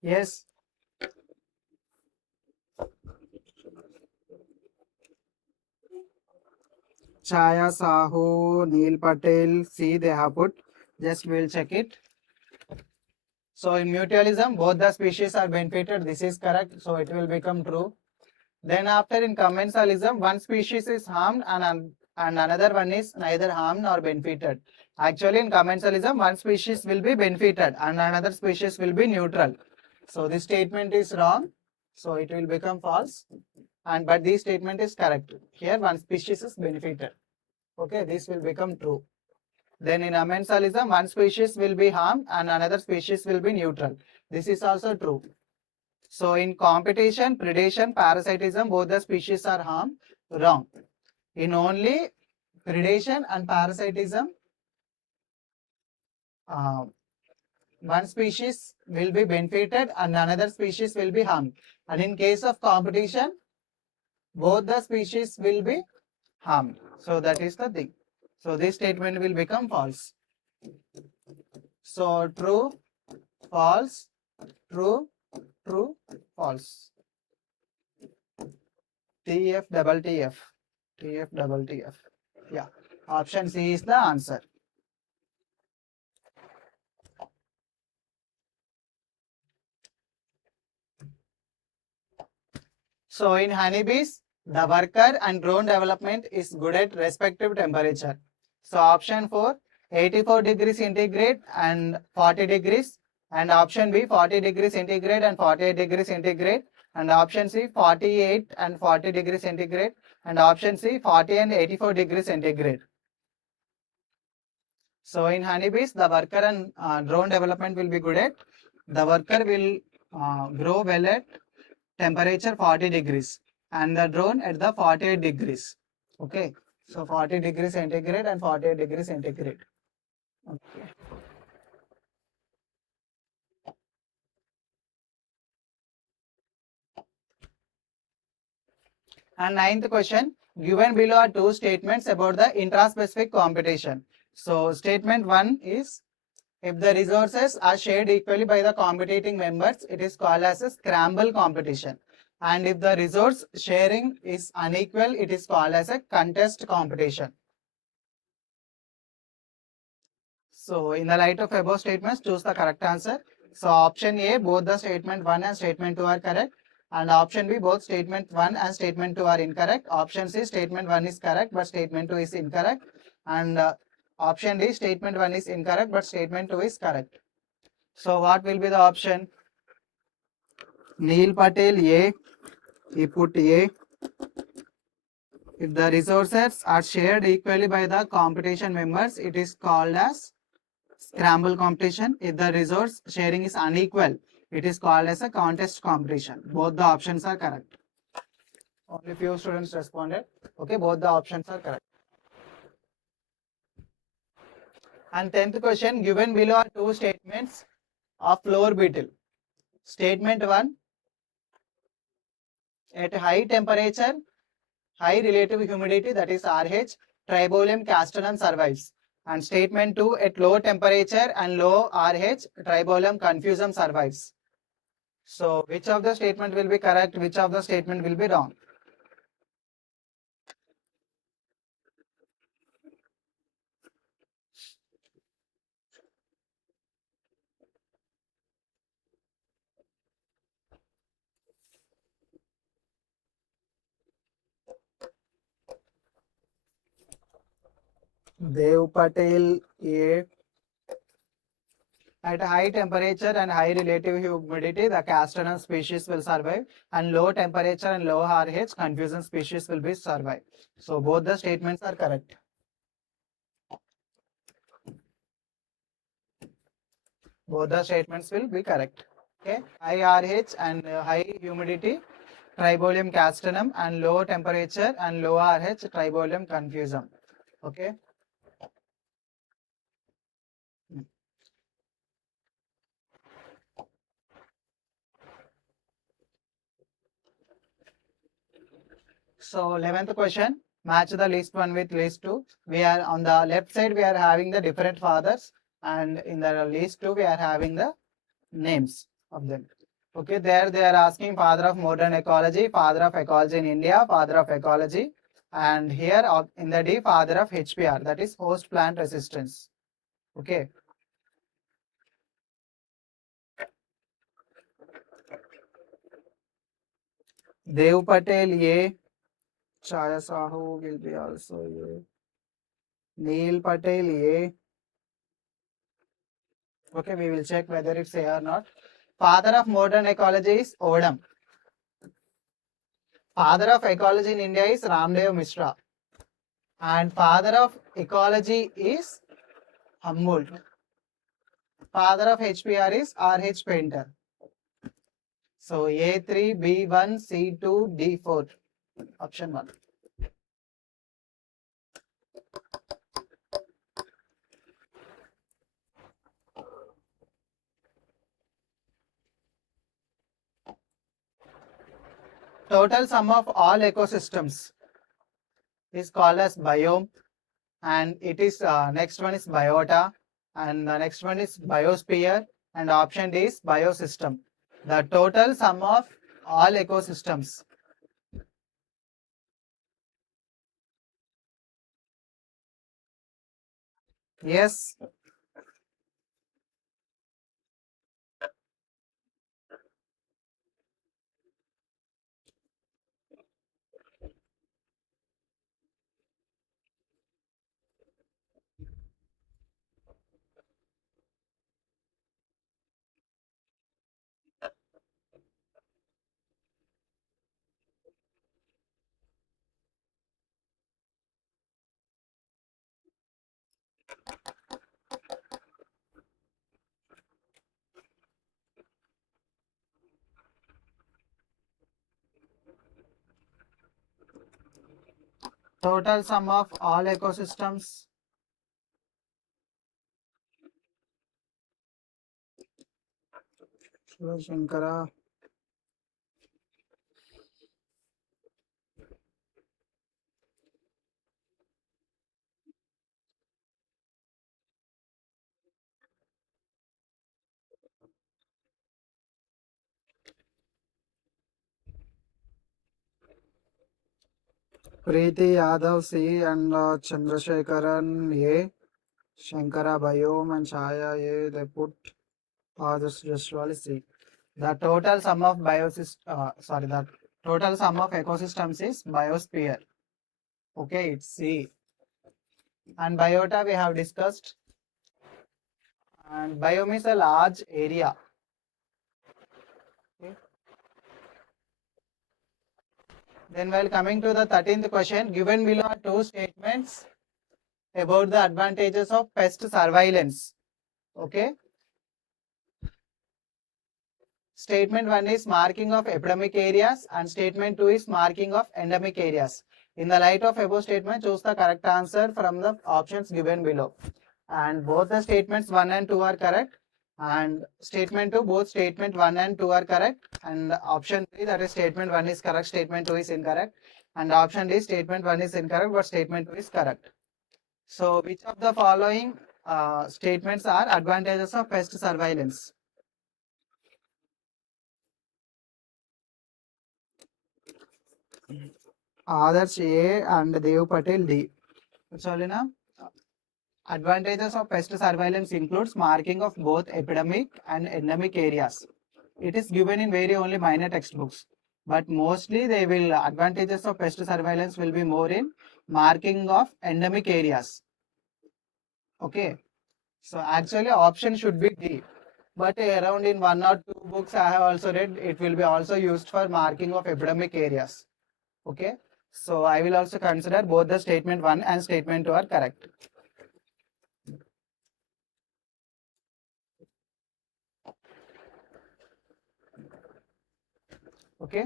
Yes. Chaya Sahu, Neil Patel, C they have put. Just we'll check it. So in mutualism, both the species are benefited. This is correct. So it will become true. Then after in commensalism, one species is harmed and another one is neither harmed nor benefited. Actually in commensalism, one species will be benefited and another species will be neutral. So this statement is wrong. So it will become false. But this statement is correct. Here one species is benefited. Okay, this will become true. Then in amensalism, one species will be harmed and another species will be neutral. This is also true. So in competition, predation, parasitism, both the species are harmed. Wrong. In only predation and parasitism, one species will be benefited and another species will be harmed. And in case of competition, both the species will be harmed. So that is the thing. So this statement will become false. So true, false, true, true, false. TF double TF. TF double TF. Yeah. Option C is the answer. So in honeybees, the worker and drone development is good at respective temperature. So option 4, 84 degrees centigrade and 40 degrees. And option B, 40 degrees centigrade and 48 degrees centigrade. And option C, 48 and 40 degrees centigrade. And option C, 40 and 84 degrees centigrade. So in honeybees, the worker and drone development will be good at. The worker will grow well at temperature 40 degrees and the drone at the 48 degrees. Okay. So 40 degrees centigrade and 48 degrees centigrade. Okay. And ninth question, given below are two statements about the intraspecific competition. So statement 1 is, if the resources are shared equally by the competing members, it is called as a scramble competition. And if the resource sharing is unequal, it is called as a contest competition. So in the light of above statements, choose the correct answer. So option A, both the statement 1 and statement 2 are correct. And option B, both statement 1 and statement 2 are incorrect. Option C, statement 1 is correct, but statement 2 is incorrect. And option D, statement 1 is incorrect, but statement 2 is correct. So what will be the option? Neil Patel, A. He put A. If the resources are shared equally by the competition members, it is called as scramble competition. If the resource sharing is unequal, it is called as a contest competition. Both the options are correct. Only few students responded. Okay, both the options are correct. And 10th question, given below are two statements of floor beetle. Statement 1, at high temperature, high relative humidity, that is RH, Tribolium castellum survives. And statement 2, at low temperature and low RH, Tribolium confusum survives. So which of the statement will be correct, which of the statement will be wrong? Dev Patel, A. At high temperature and high relative humidity, the castellum species will survive, and low temperature and low RH, confusion species will be survive. So both the statements are correct. Both the statements will be correct. Okay, high RH and high humidity, Tribolium castellum, and low temperature and low RH, Tribolium confusum. Okay. So 11th question, match the list 1 with list 2. We are on the left side, we are having the different fathers, and in the list 2, we are having the names of them. Okay, there they are asking father of modern ecology, father of ecology in India, father of ecology, and here in the D, father of HPR, that is host plant resistance. Okay. Dev Patel, A. Chaya Sahu will be also A. Neil Patel, A. Okay, we will check whether it's A or not. Father of modern ecology is Odam. Father of ecology in India is Ramdev Mishra. And father of ecology is Humboldt. Father of HPR is RH Painter. So A3, B1, C2, D4. Option 1. Total sum of all ecosystems is called as biome, and it is next one is biota, and the next one is biosphere, and option D is biosystem. The total sum of all ecosystems. Yes. Total sum of all ecosystems. Shankara. Preeti Yadav C and Chandrasekharan A. Shankara Biome and Chaya A. They put others usually C. The total sum of the total sum of ecosystems is biosphere. Okay, it's C. And biota we have discussed. And biome is a large area. Okay. Then while coming to the 13th question, given below are two statements about the advantages of pest surveillance. Okay. Statement 1 is marking of epidemic areas and statement 2 is marking of endemic areas. In the light of above statement, choose the correct answer from the options given below. And both the statements 1 and 2 are correct. And statement 2, both statement 1 and 2 are correct. And option 3, that is statement 1 is correct, statement 2 is incorrect. And option D, statement 1 is incorrect, but statement 2 is correct. So which of the following statements are advantages of pest surveillance? Adarsh A and Dev Patel D. Solina. Advantages of pest surveillance includes marking of both epidemic and endemic areas. It is given in very only minor textbooks, but mostly they will advantages of pest surveillance will be more in marking of endemic areas. Okay, so actually option should be D, but around in 1 or 2 books I have also read it will be also used for marking of epidemic areas. Okay, so I will also consider both the statement 1 and statement 2 are correct. Okay.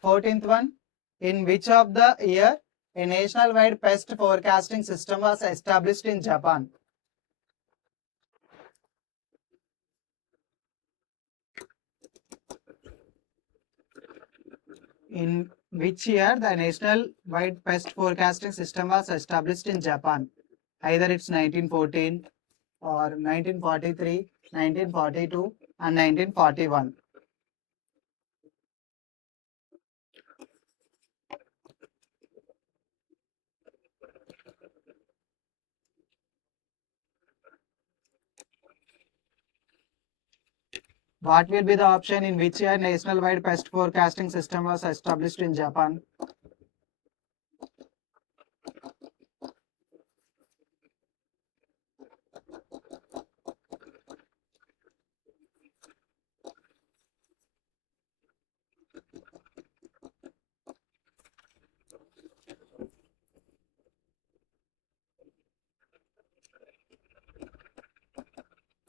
Fourteenth one, in which of the year a national-wide pest forecasting system was established in Japan? In which year the national-wide pest forecasting system was established in Japan? Either it's 1914 or 1943, 1942 and 1941. What will be the option in which year national-wide pest forecasting system was established in Japan?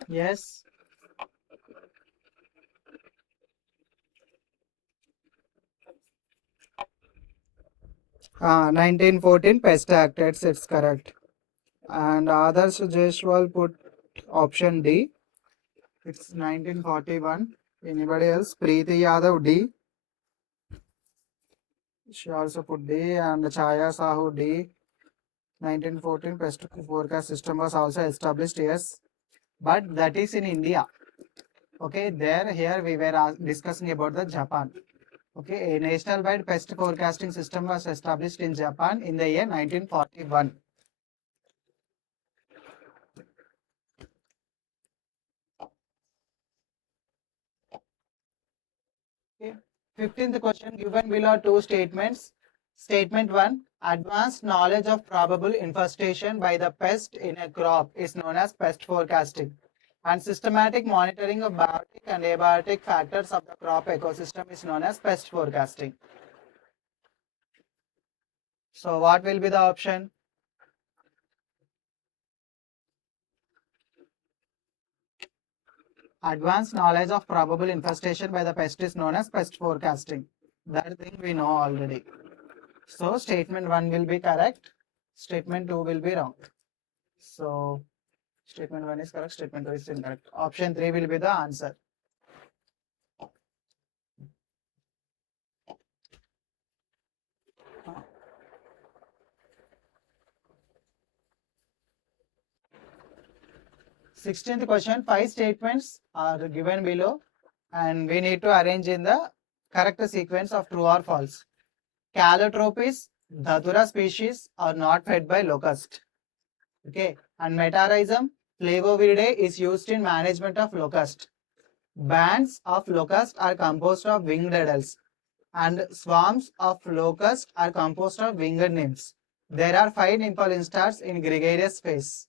Yes. 1914 Pest Act, it's correct. And others Jaiswal put option D. It's 1941. Anybody else? Preeti Yadav D. She also put D. And Chaya Sahu D. 1914 pest forecast system was also established. Yes, but that is in India. Okay, here we were discussing about the Japan. Okay, a national-wide pest forecasting system was established in Japan in the year 1941. Okay. 15th question, given below two statements. Statement 1, advanced knowledge of probable infestation by the pest in a crop is known as pest forecasting. And systematic monitoring of biotic and abiotic factors of the crop ecosystem is known as pest forecasting. So what will be the option? Advanced knowledge of probable infestation by the pest is known as pest forecasting. That thing we know already. So statement 1 will be correct. Statement 2 will be wrong. So statement 1 is correct. Statement 2 is incorrect. Option 3 will be the answer. Sixteenth question, 5 statements are given below and we need to arrange in the correct sequence of true or false. Calotropis, Datura species are not fed by locust. Okay, and Metarrhizum flavoviridae is used in management of locust. Bands of locust are composed of winged adults and swarms of locust are composed of winged nymphs. There are 5 nymphal instars in gregarious phase.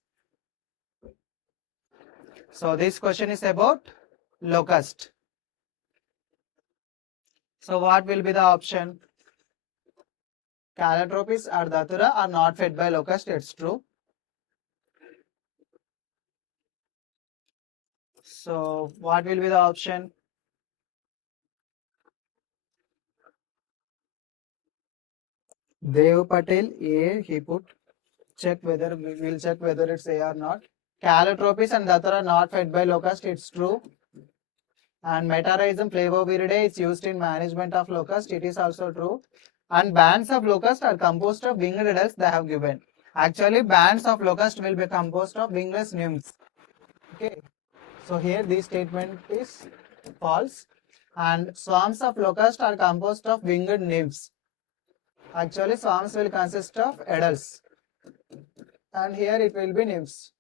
So this question is about locust. So what will be the option? Calotropis or Datura are not fed by locust, it's true. So what will be the option? Dev Patel, A, he put. Check whether, we will check whether it's A or not. Calotropis and Datura not fed by locust, it's true. And Metarrhizum flavoviridae is used in management of locust, it is also true. And bands of locust are composed of winged adults, they have given. Actually, bands of locust will be composed of wingless nymphs. Okay. So here this statement is false. And swarms of locust are composed of winged nymphs. Actually, swarms will consist of adults. And here it will be nymphs.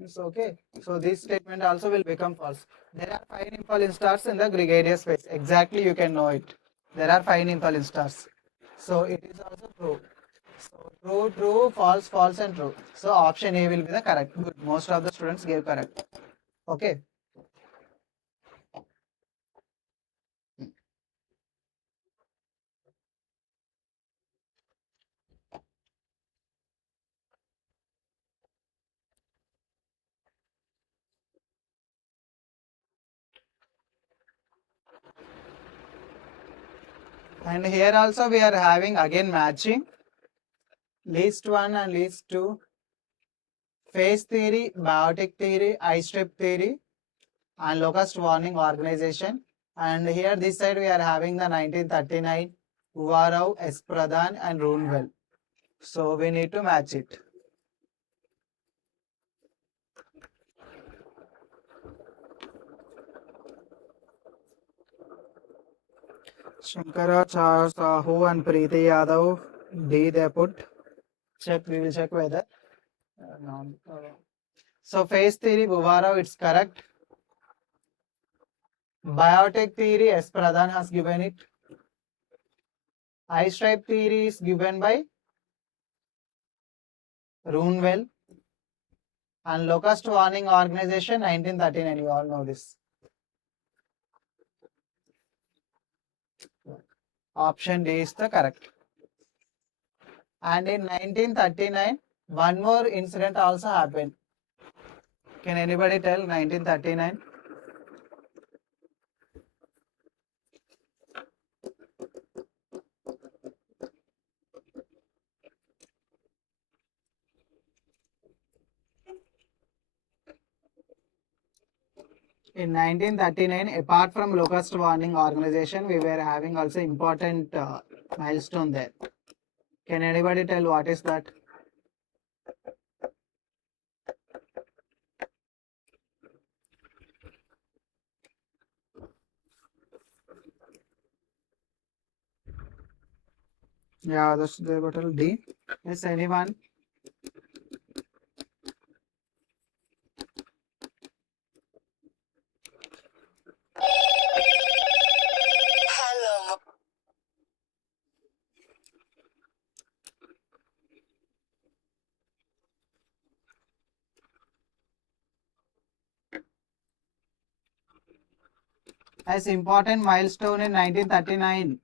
It's okay. So this statement also will become false. There are 5 nymphal instars in the gregarious phase. Exactly, you can know it. There are 5 nymphal instars. So it is also true. So true, true, false, false, and true. So option A will be the correct. Good. Most of the students gave correct. Okay. And here also we are having again matching. List 1 and list 2. Phase theory, biotic theory, eye strip theory, and locust warning organization. And here this side we are having the 1939, Uvarov, S. Pradhan and Runewell. So we need to match it. Shankaracharya Sahu and Preeti Yadav, D they put. Check, we will check whether. So phase theory, Uvarov, it's correct. Biotic theory, S. Pradhan has given it. Eye stripe theory is given by Runewell. And locust warning organization 1939, you all know this. Option D is the correct. And in 1939, one more incident also happened. Can anybody tell 1939? In 1939, apart from locust warning organization, we were having also important milestone there. Can anybody tell what is that? Yeah, that's the bottle D. Yes, anyone? As important milestone in 1939.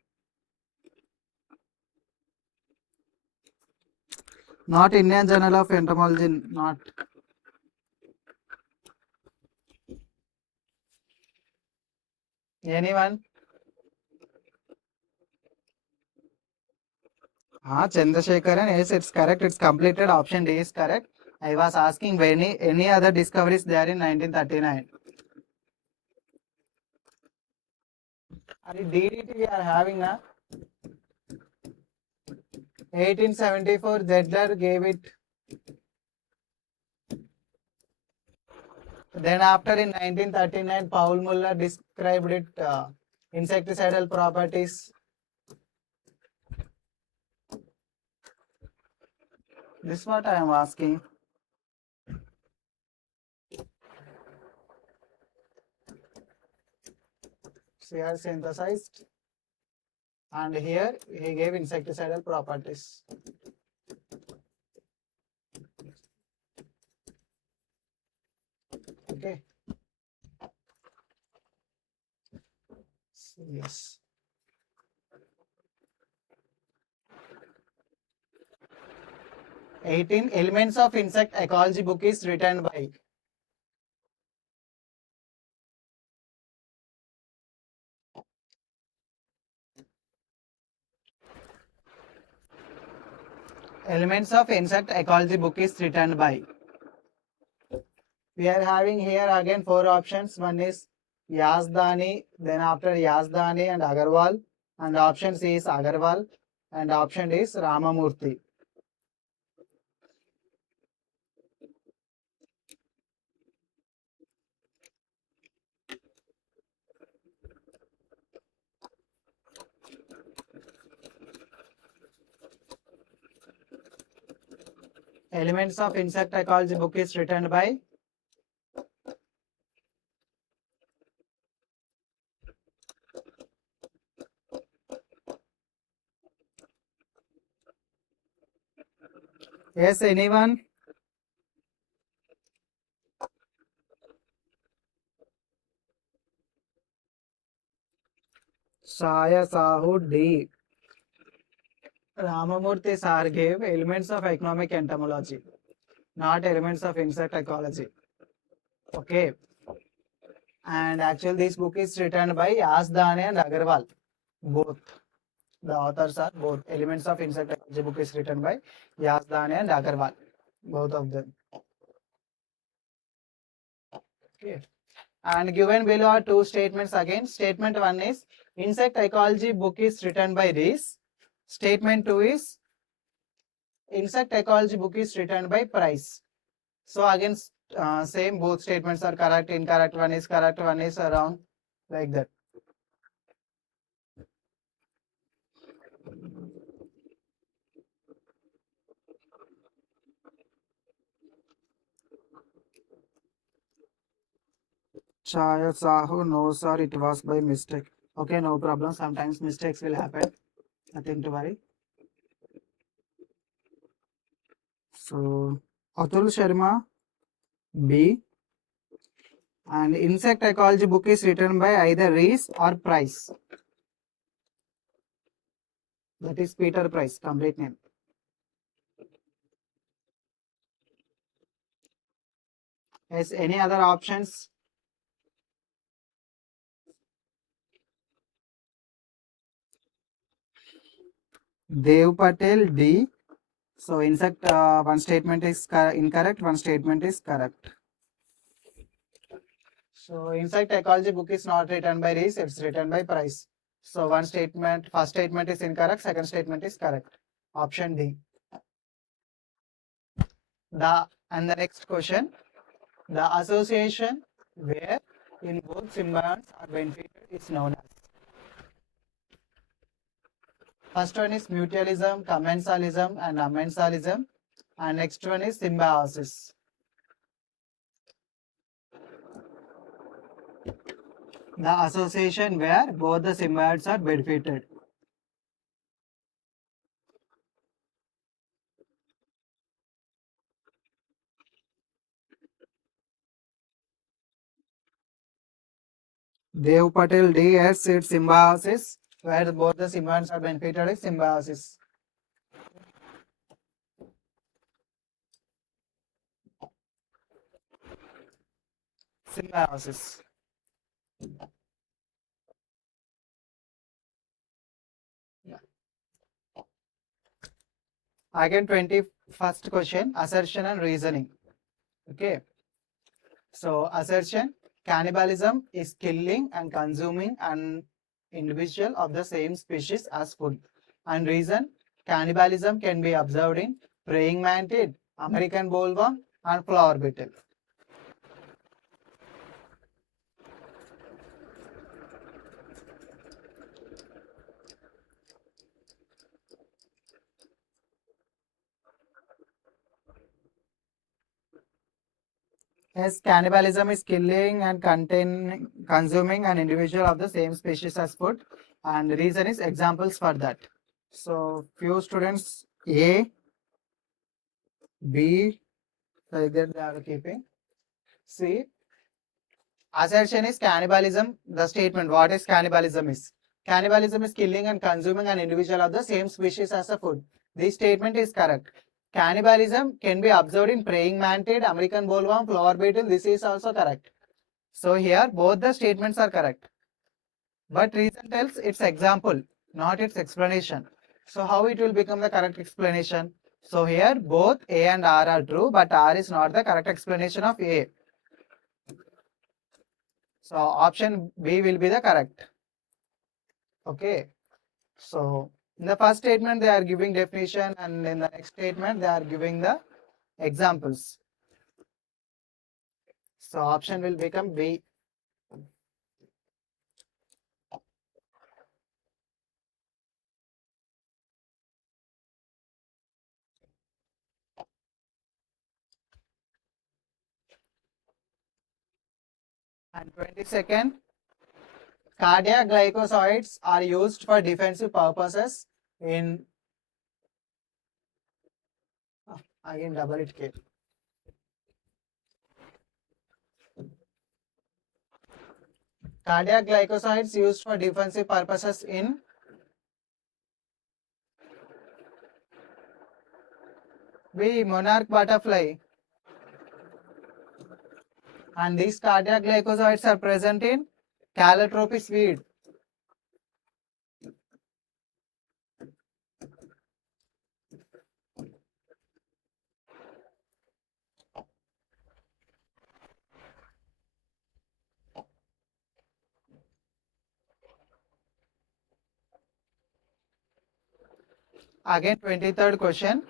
Not Indian Journal of Entomology, not. Anyone? Chandrasekharan, yes, it's correct. It's completed. Option D is correct. I was asking any other discoveries there in 1939. DDT we are having a 1874 Zedler gave it. Then after in 1939 Paul Muller described it insecticidal properties. This is what I am asking. So here synthesized and here he gave insecticidal properties. Okay. So, yes. Elements of insect ecology book is written by Elements of insect ecology book is written by. We are having here again 4 options. One is Yazdani, then after Yazdani and Agarwal, and option C is Agarwal, and option D is Ramamurthy. Elements of insect ecology book is written by Yes, anyone? Saya Sahu D. Ramamurthy sir gave elements of economic entomology, not elements of insect ecology. Okay. And actually this book is written by Yazdani and Agarwal. Both. The authors are both. Elements of insect ecology book is written by Yazdani and Agarwal. Both of them. Okay. And given below are 2 statements again. Statement 1 is insect ecology book is written by Rees. Statement 2 is insect ecology book is written by Price. So again same, both statements are correct, incorrect, one is correct, one is wrong, like that. Chaya Sahu, no sir, it was by mistake. Okay, no problem. Sometimes mistakes will happen. Nothing to worry. So, Atul Sharma, B. And insect ecology book is written by either Rees or Price. That is Peter Price, complete name. Yes, any other options? Dev Patel D. So insect one statement is incorrect, one statement is correct. So insect ecology book is not written by Rees, it's written by Price. So one statement, first statement is incorrect, second statement is correct. Option D. The next question, the association where in both symbionts are benefited is known as. First one is mutualism, commensalism, and amensalism, and next one is symbiosis. The association where both the symbionts are benefited. Dev Patel D has said symbiosis, where both the symbionts are benefited is symbiosis. Symbiosis. Again, 21st question, assertion and reasoning. Okay. So, assertion, cannibalism is killing and consuming an individual of the same species as food. And reason, cannibalism can be observed in praying mantid, American bollworm, and flower beetle. Yes, cannibalism is killing and consuming an individual of the same species as food, and the reason is examples for that. So, few students A, B, like that they are keeping. C, assertion is cannibalism. The statement, what is cannibalism is? Cannibalism is killing and consuming an individual of the same species as a food. This statement is correct. Cannibalism can be observed in praying mantid, American bollworm, flower beetle. This is also correct. So here both the statements are correct. But reason tells its example, not its explanation. So how it will become the correct explanation? So here both A and R are true, but R is not the correct explanation of A. So option B will be the correct. Okay. So in the first statement they are giving definition, and in the next statement they are giving the examples. So option will become B. And 22nd, cardiac glycosides are used for defensive purposes in again double it K. Cardiac glycosides used for defensive purposes in B, monarch butterfly, and these cardiac glycosides are present in calotropis weed. Again, 23rd question.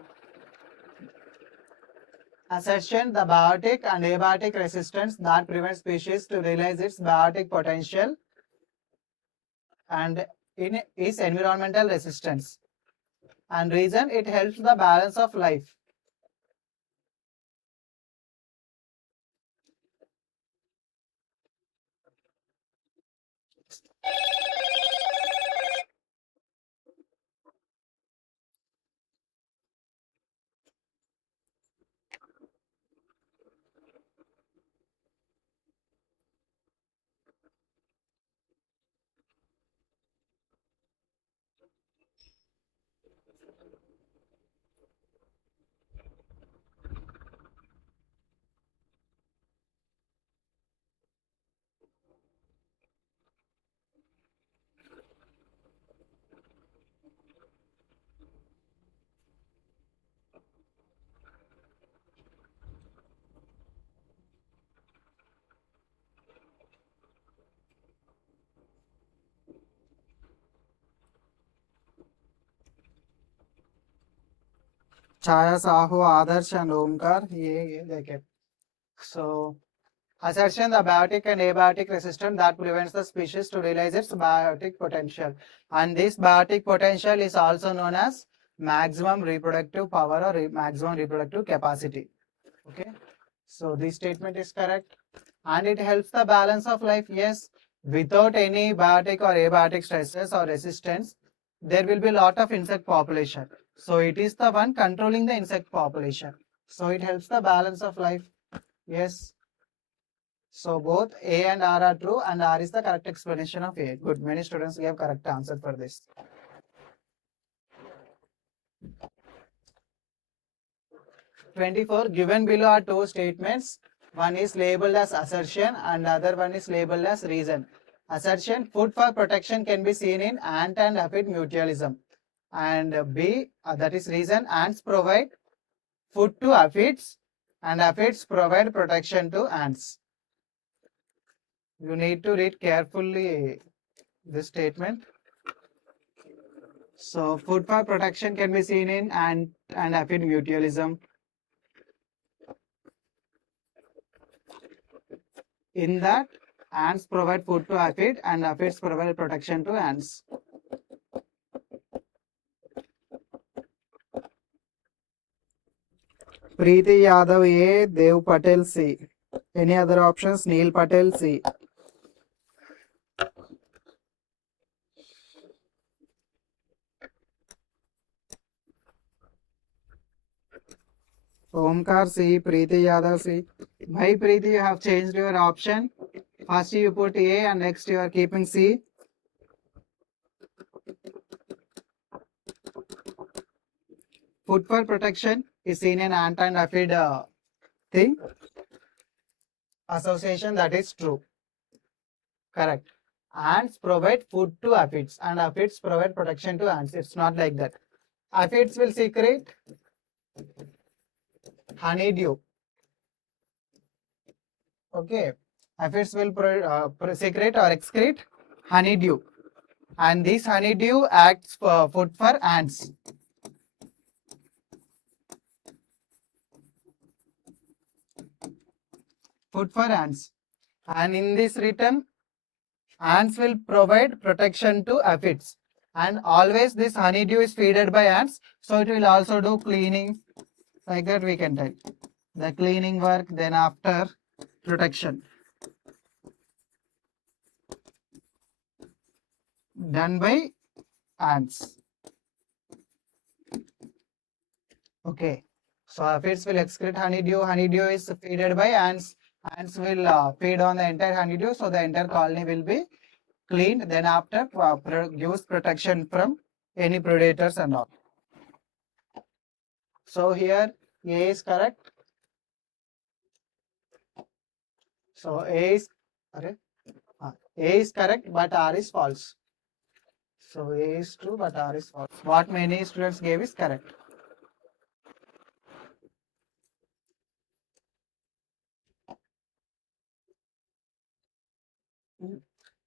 Assertion, the biotic and abiotic resistance that prevents species to realize its biotic potential and in is environmental resistance. And reason, it helps the balance of life. Chaya, Sahu, Adarsh and Omkar. They kept. So, assertion the biotic and abiotic resistance that prevents the species to realize its biotic potential. And this biotic potential is also known as maximum reproductive power or maximum reproductive capacity. Okay. So, this statement is correct. And it helps the balance of life. Yes. Without any biotic or abiotic stresses or resistance, there will be a lot of insect population. So, it is the one controlling the insect population. So, it helps the balance of life. Yes. So both A and R are true and R is the correct explanation of A. Good. Many students gave correct answer for this. 24. Given below are two statements. One is labeled as assertion and the other one is labeled as reason. Assertion, food for protection can be seen in ant and aphid mutualism. And B, that is reason, ants provide food to aphids and aphids provide protection to ants. You need to read carefully this statement. So food for protection can be seen in ant and aphid mutualism. In that, ants provide food to aphid and aphids provide protection to ants. Preeti Yadav A, Dev Patel C. Any other options? Neil Patel C. Omkar C, Preeti Yadav C. Why Preeti, you have changed your option? First you put A and next you are keeping C. Food for protection is seen in ant and aphid thing. Association, that is true. Correct. Ants provide food to aphids and aphids provide protection to ants. It's not like that. Aphids will secrete honeydew. Okay. Aphids will secrete or excrete honeydew. And this honeydew acts for food for ants. Food for ants. And in this return, ants will provide protection to aphids. And always this honeydew is feeded by ants. So it will also do cleaning. Like that we can tell. The cleaning work, then after protection. Done by ants. Okay. So aphids will excrete honeydew. Honeydew is feeded by ants. Ants will feed on the entire honeydew. So the entire colony will be cleaned. Then after gives protection from any predators and all. So here A is correct. So A is correct, but R is false. So A is true, but R is false. What many students gave is correct.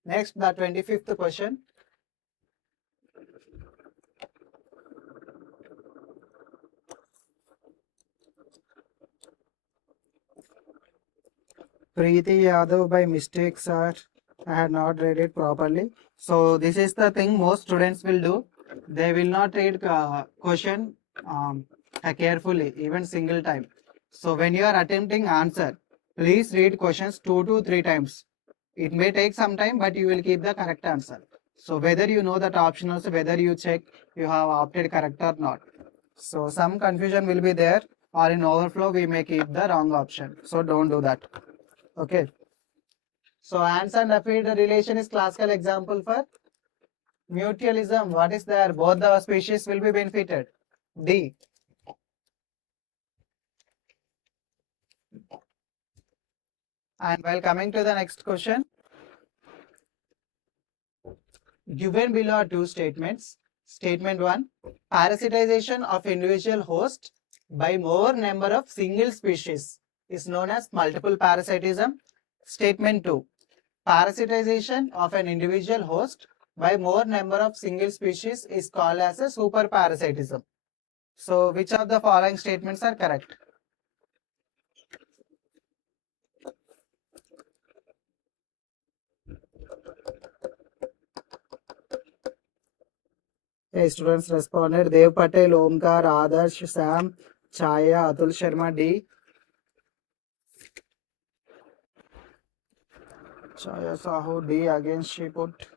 Next, the 25th question. Preeti Yadav by mistake, sir. I had not read it properly. So this is the thing most students will do. They will not read question carefully, even single time. So when you are attempting answer, please read questions 2 to 3 times. It may take some time, but you will keep the correct answer. So whether you know that option also, whether you check you have opted correct or not. So some confusion will be there, or in overflow we may keep the wrong option. So don't do that. Okay. So ants and aphid relation is classical example for mutualism. What is there? Both the species will be benefited. D. And while coming to the next question, given below are two statements. Statement 1, parasitization of individual host by more number of single species is known as multiple parasitism. Statement 2, parasitization of an individual host by more number of single species is called as a superparasitism. So which of the following statements are correct? Hey, students responded Dev Patel, Omkar, Adarsh, Sam, Chaya, Atul Sharma, D. Chaya Sahu, D again she put.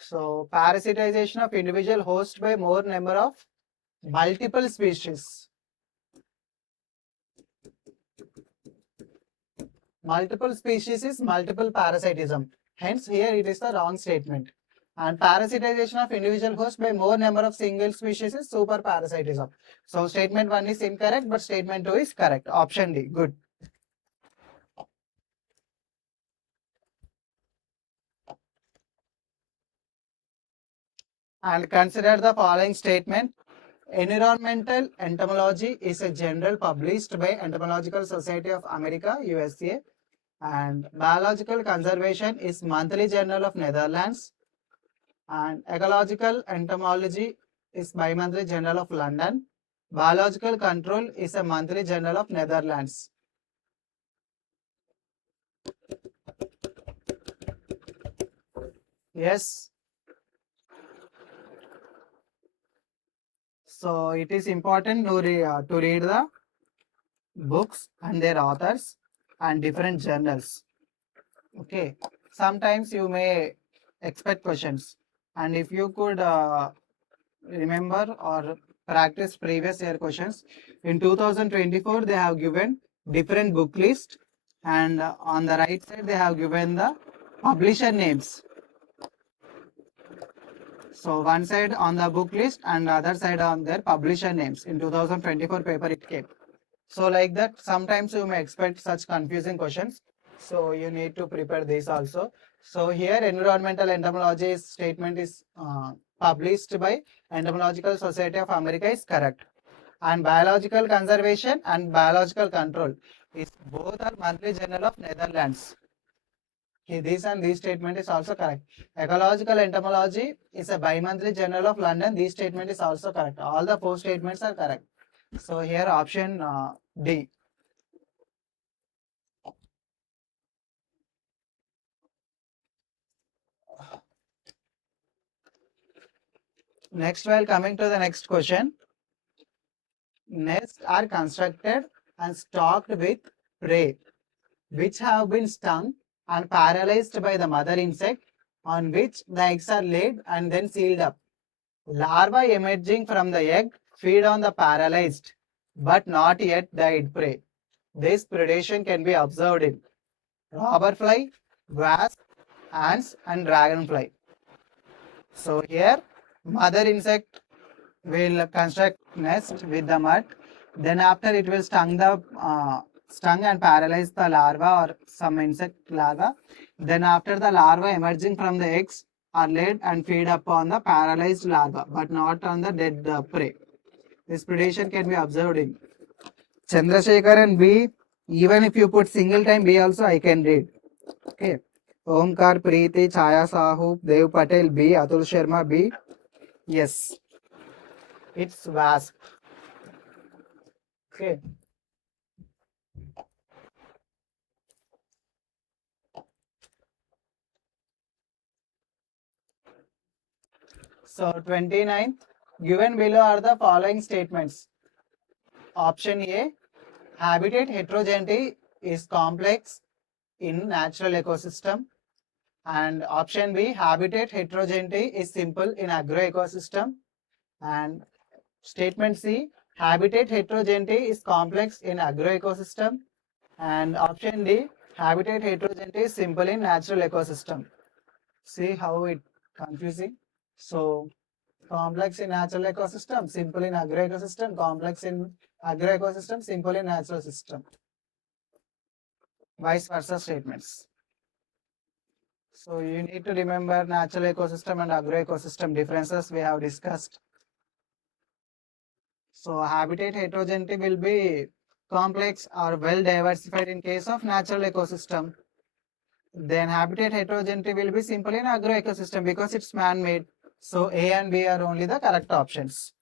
So parasitization of individual host by more number of multiple species. Multiple species is multiple parasitism. Hence here it is the wrong statement. And parasitization of individual host by more number of single species is super parasitism. So statement 1 is incorrect, but statement 2 is correct. Option D. Good. And consider the following statement. Environmental entomology is a journal published by Entomological Society of America, USA, and biological conservation is monthly journal of Netherlands, and ecological entomology is bi-monthly journal of London. Biological control is a monthly journal of Netherlands. Yes. So it is important to read the books and their authors and different journals. Okay. Sometimes you may expect questions, and if you could remember or practice previous year questions, in 2024 they have given different book list, and on the right side they have given the publisher names. So one side on the book list and other side on their publisher names. In 2024 paper it came. So like that, sometimes you may expect such confusing questions. So you need to prepare this also. So here environmental entomology statement is published by Entomological Society of America is correct. And biological conservation and biological control is both are monthly journal of Netherlands. This and this statement is also correct. Ecological entomology is a bi-monthly journal of London. This statement is also correct. All the 4 statements are correct. So here option D. Next, while coming to the next question, nests are constructed and stocked with prey, which have been stung and paralyzed by the mother insect, on which the eggs are laid and then sealed up. Larvae emerging from the egg feed on the paralyzed but not yet died prey. This predation can be observed in robberfly, wasp, ants, and dragonfly. So here, mother insect will construct nest with the mud. Then after it will stung and paralyze the larva or some insect larva. Then after the larva emerging from the eggs are laid and feed upon the paralyzed larva, but not on the dead prey. This predation can be observed in Chandrasekhar and B. Even if you put single time B also, I can read. Okay. Omkar, Preeti, Chaya Sahu, Dev Patel B, Atul Sharma B. Yes. It's wasp. Okay. So 29th, given below are the following statements. Option A, habitat heterogeneity is complex in natural ecosystem. And option B, habitat heterogeneity is simple in agroecosystem. And statement C, habitat heterogeneity is complex in agroecosystem. And option D, habitat heterogeneity is simple in natural ecosystem. See how it confusing. So complex in natural ecosystem, simple in agroecosystem, complex in agroecosystem, simple in natural system. Vice versa statements. So you need to remember natural ecosystem and agroecosystem differences we have discussed. So habitat heterogeneity will be complex or well diversified in case of natural ecosystem. Then habitat heterogeneity will be simple in agroecosystem because it's man-made. So A and B are only the correct options.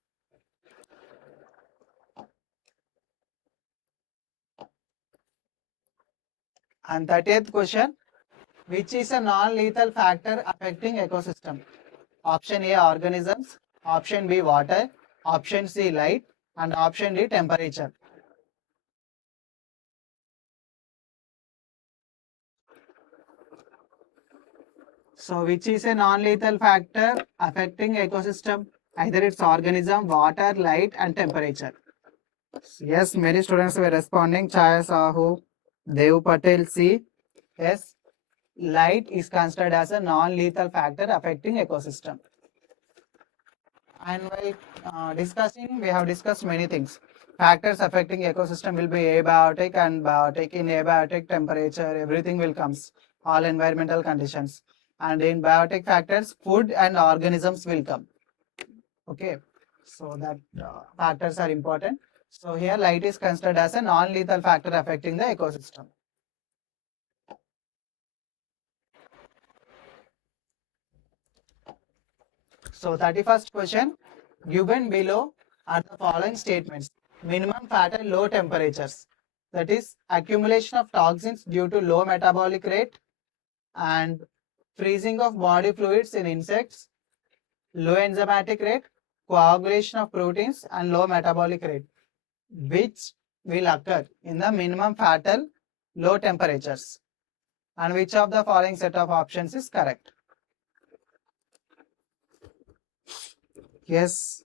And 30th question, which is a non-lethal factor affecting ecosystem? Option A, organisms. Option B, water. Option C, light. And option D, temperature. So which is a non-lethal factor affecting ecosystem? Either it's organism, water, light and temperature. Yes, many students were responding. Chaya Sahu, Dev Patel C. Yes, light is considered as a non-lethal factor affecting ecosystem. And while discussing, we have discussed many things. Factors affecting ecosystem will be abiotic and biotic. In abiotic, temperature, everything will comes, all environmental conditions. And in biotic factors, food and organisms will come. Okay, so that factors are important. So here light is considered as a non-lethal factor affecting the ecosystem. So 31st question, given below are the following statements. Minimum fat and low temperatures. That is accumulation of toxins due to low metabolic rate and freezing of body fluids in insects, low enzymatic rate, coagulation of proteins and low metabolic rate, which will occur in the minimum fatal low temperatures. And which of the following set of options is correct? Yes.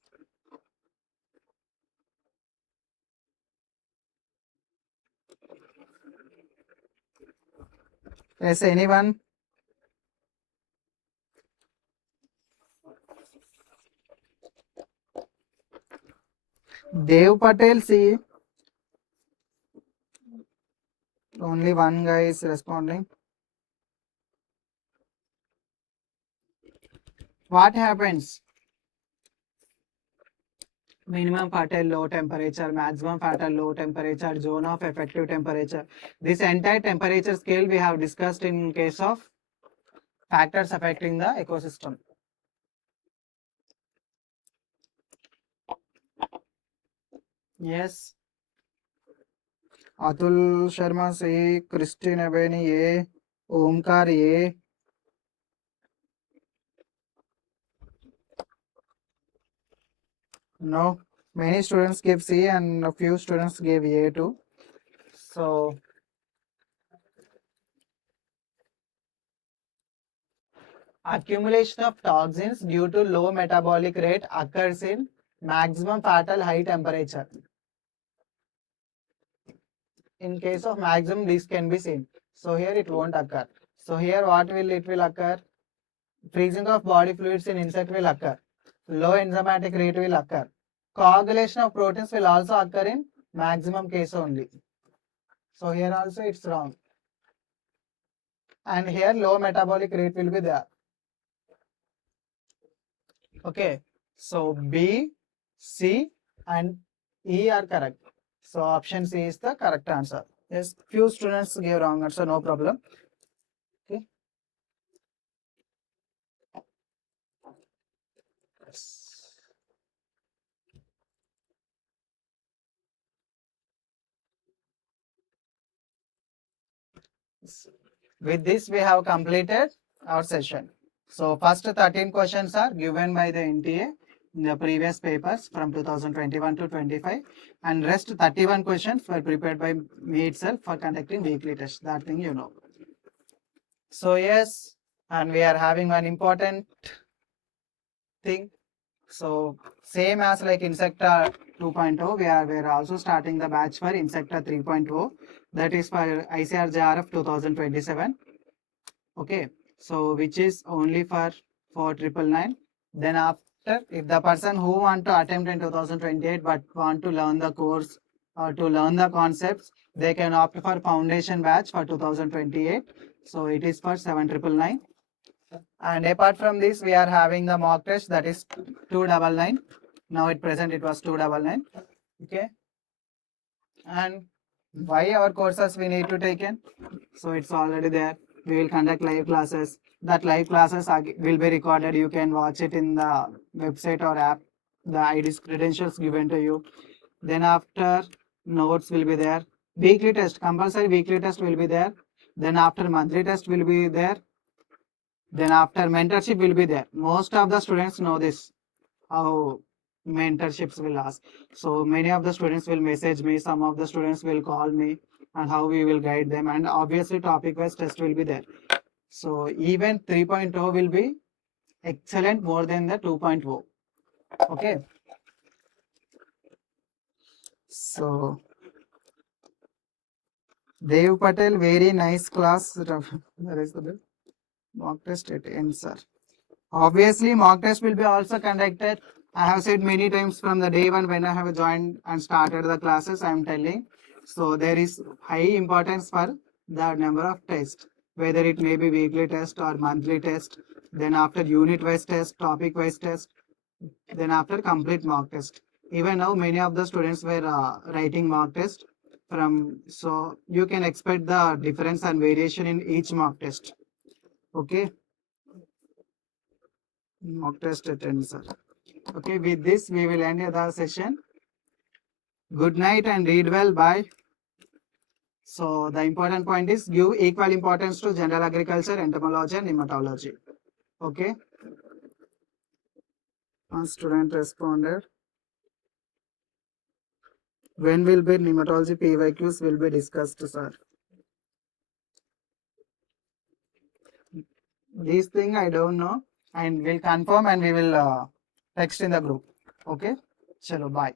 Yes, anyone? Dev Patel, see. Only one guy is responding. What happens? Minimum fatal low temperature, maximum fatal low temperature, zone of effective temperature. This entire temperature scale we have discussed in case of factors affecting the ecosystem. Yes. Atul Sharma C, Christine Abeni A, Omkar A. No, many students gave C and a few students gave A too. So accumulation of toxins due to low metabolic rate occurs in maximum fatal high temperature. In case of maximum, this can be seen. So here it won't occur. So here what will occur? Freezing of body fluids in insect will occur. Low enzymatic rate will occur. Coagulation of proteins will also occur in maximum case only. So here also it's wrong. And here low metabolic rate will be there. Okay. So B, C and E are correct. So option C is the correct answer. Yes, few students gave wrong answer, no problem. Okay. With this, we have completed our session. So first 13 questions are given by the NTA in the previous papers from 2021 to 25, and rest 31 questions were prepared by me itself for conducting weekly tests. That thing you know. So yes, and we are having one important thing. So same as like Insecta 2.0, we are also starting the batch for Insecta 3.0, that is for ICAR JRF 2027. Okay, so which is only for 4999. Then after, if the person who want to attempt in 2028 but want to learn the course or to learn the concepts, they can opt for foundation batch for 2028. So it is for 7999. And apart from this, we are having the mock test, that is 299. Now at present it was 299. Okay. And why our courses we need to take in? So it's already there. We will conduct live classes. that live classes will be recorded. You can watch it in the website or app. The IDs credentials given to you. Then after, notes will be there. Weekly test, compulsory weekly test will be there. Then after, monthly test will be there. Then after, mentorship will be there. Most of the students know this, how mentorships will ask. So many of the students will message me, some of the students will call me, and how we will guide them. And obviously topic wise test will be there. So even 3.0 will be excellent more than the 2.0. Okay. So Dev Patel, very nice class. There is the mock test it ends, sir. Obviously, mock test will be also conducted. I have said many times from the day one when I have joined and started the classes, I am telling. So there is high importance for the number of tests, whether it may be weekly test or monthly test, then after unit wise test, topic wise test, then after complete mock test. Even now, many of the students were writing mock test from, so you can expect the difference and variation in each mock test. Okay. Mock test attend, sir. Okay, with this we will end the session. Good night and read well. Bye. So the important point is give equal importance to general agriculture, entomology and nematology. Okay. One student responded. When will be nematology PYQs will be discussed, sir? This thing I don't know, and we'll confirm and we will text in the group. Okay. Chalo, bye.